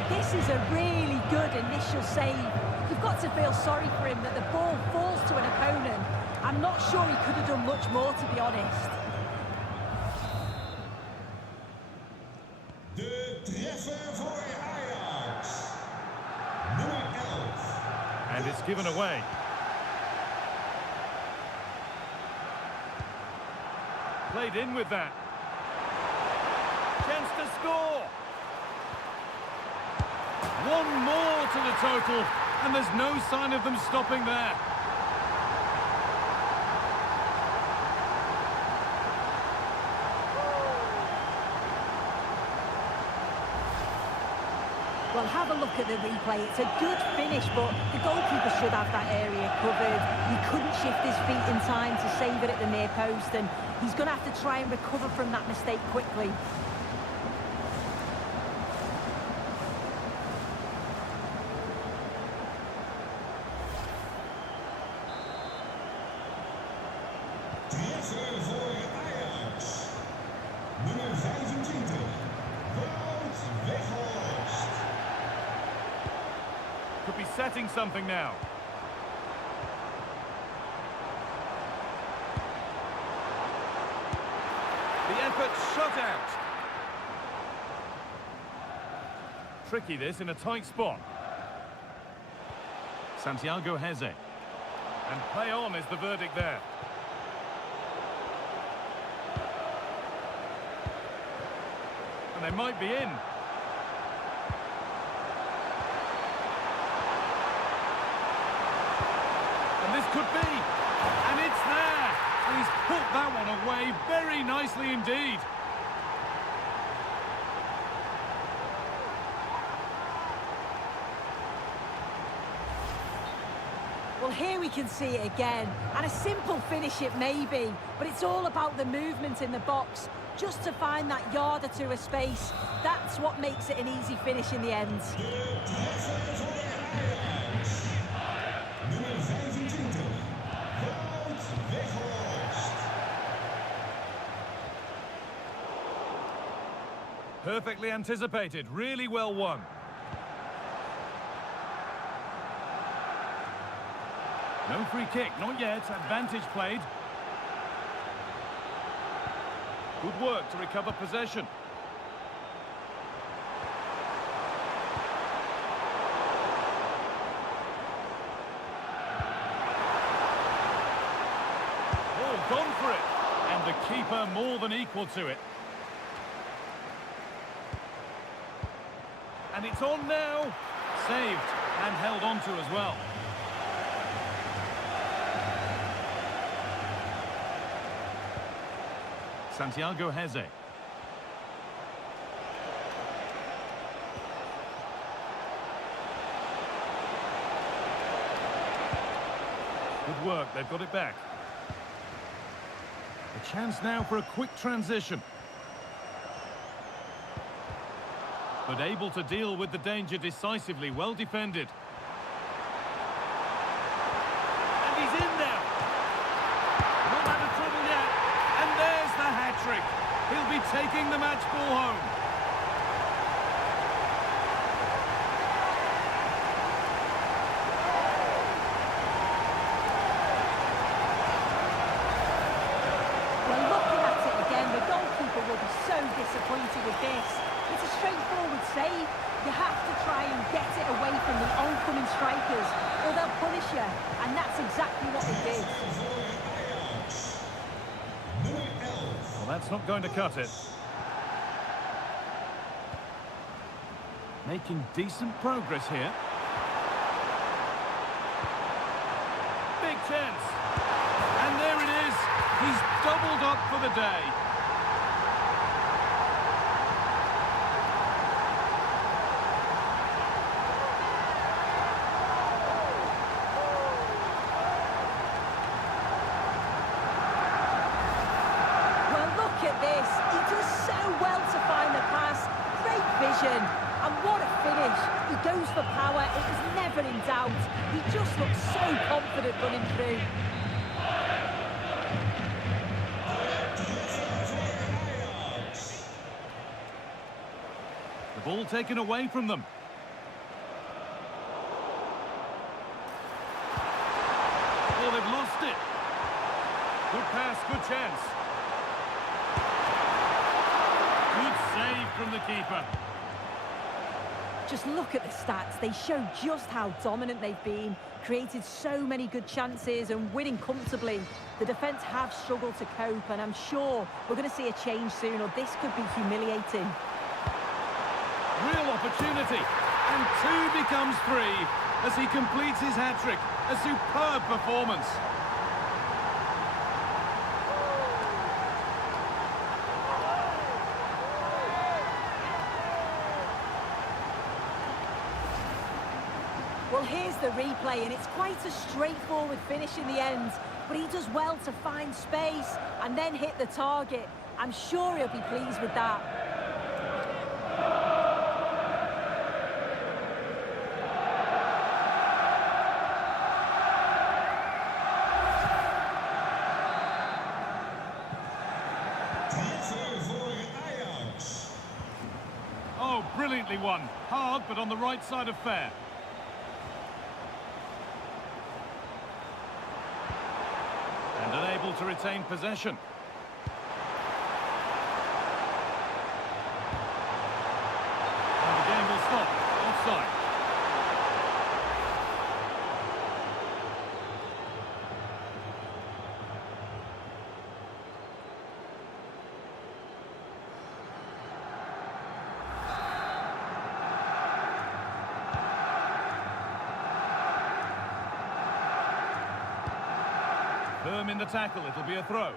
This is a really good initial save. You've got to feel sorry for him that the ball falls to an opponent. I'm not sure he could have done much more, to be honest. De treffer voor Ajax. Nummer 11. And it's given away. Played in with that. Chance to score. One more to the total, and there's no sign of them stopping there. Well, have a look at the replay. It's a good finish, but the goalkeeper should have that area covered. He couldn't shift his feet in time to save it at the near post, and he's going to have to try and recover from that mistake quickly. Treffer voor Ajax. Nummer 25. Wout Weghorst. Could be setting something now. The effort shot out. Tricky this in a tight spot. Santiago Heze. And play on is the verdict there. And they might be in. And this could be. And it's there. And he's put that one away very nicely indeed. Well, here we can see it again, and a simple finish it may be, but it's all about the movement in the box, just to find that yard or two of space. That's what makes it an easy finish in the end. Nummer 25, Wout Weghorst. Perfectly anticipated, really well won. No free kick, not yet. Advantage played. Good work to recover possession. Oh, gone for it. And the keeper more than equal to it. And it's on now. Saved and held on to as well. Santiago Heze. Good work, they've got it back. A chance now for a quick transition. But able to deal with the danger decisively, well defended. And he's in now. Not out of trouble yet. And there's the hat-trick. He'll be taking the match ball home. Well, looking at it again, the goalkeeper will be so disappointed with this. It's a straightforward save. You have to try and get it away from the oncoming strikers, or they'll punish you, and that's exactly what they did. Well, that's not going to cut it. Making decent progress here. Big chance. And there it is. He's doubled up for the day. This. He does so well to find the pass. Great vision. And what a finish. He goes for power. It was never in doubt. He just looks so confident running through. The ball taken away from them. Oh, they've lost it. Good pass, good chance. Good save from the keeper. Just look at the stats. They show just how dominant they've been. Created so many good chances and winning comfortably. The defence have struggled to cope, and I'm sure we're going to see a change soon, or this could be humiliating. Real opportunity. And 2 becomes 3 as he completes his hat-trick. A superb performance. Well, here's the replay, and it's quite a straightforward finish in the end, but he does well to find space and then hit the target. I'm sure he'll be pleased with that. Oh, brilliantly won. Hard, but on the right side of fair. And unable to retain possession. And the game will stop. Offside. Firm in the tackle, it'll be a throw.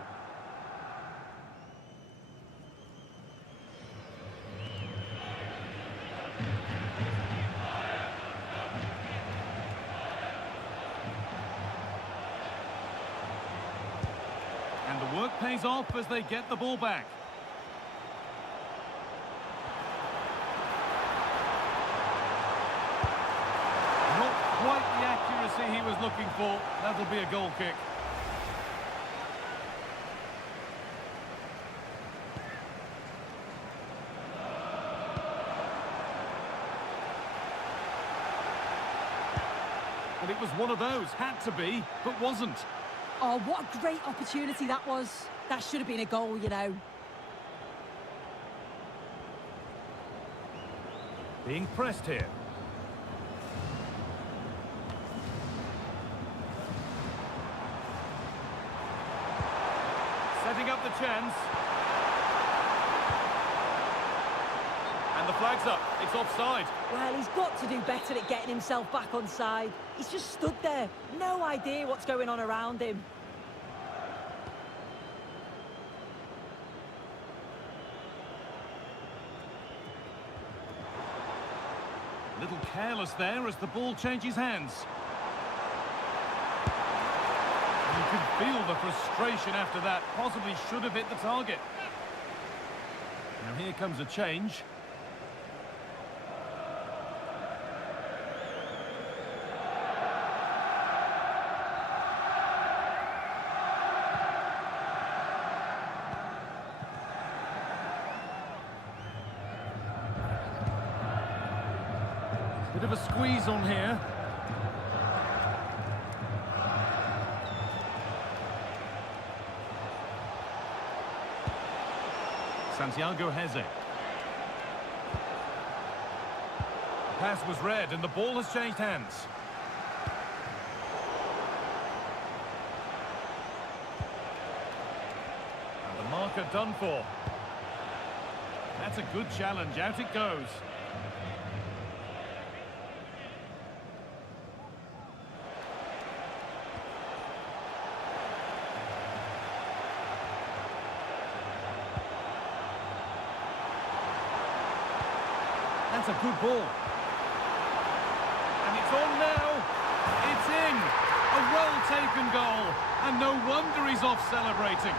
pays off as they get the ball back. Not quite the accuracy he was looking for. That'll be a goal kick. But it was one of those, had to be, but wasn't. Oh, what a great opportunity that was. That should have been a goal, you know. Being pressed here. Setting up the chance. And the flag's up. It's offside. Well, he's got to do better at getting himself back on side. He's just stood there. No idea what's going on around him. A little careless there as the ball changes hands. You can feel the frustration after that. Possibly should have hit the target. Now here comes a change. Bit of a squeeze on here. Santiago Heze. Pass was read and the ball has changed hands. And the marker done for. That's a good challenge. Out it goes. That's a good ball. And it's on now. It's in. A well-taken goal. And no wonder he's off celebrating.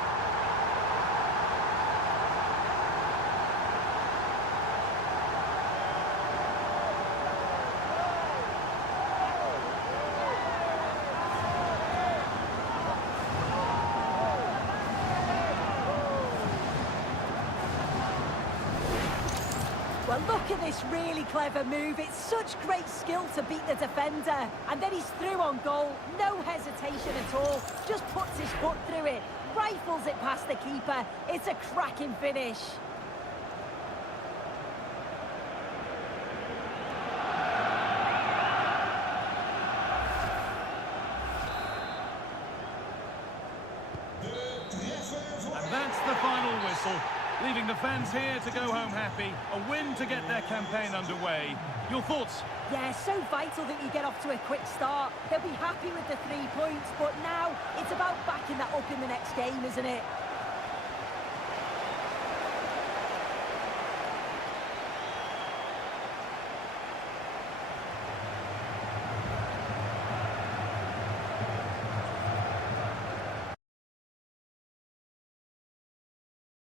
Well, look at this really clever move. It's such great skill to beat the defender. And then he's through on goal. No hesitation at all. Just puts his foot through it. Rifles it past the keeper. It's a cracking finish. And that's the final whistle. Leaving the fans here to go home happy. A win to get their campaign underway. Your thoughts? Yeah, so vital that you get off to a quick start. They'll be happy with the 3 points, but now it's about backing that up in the next game, isn't it?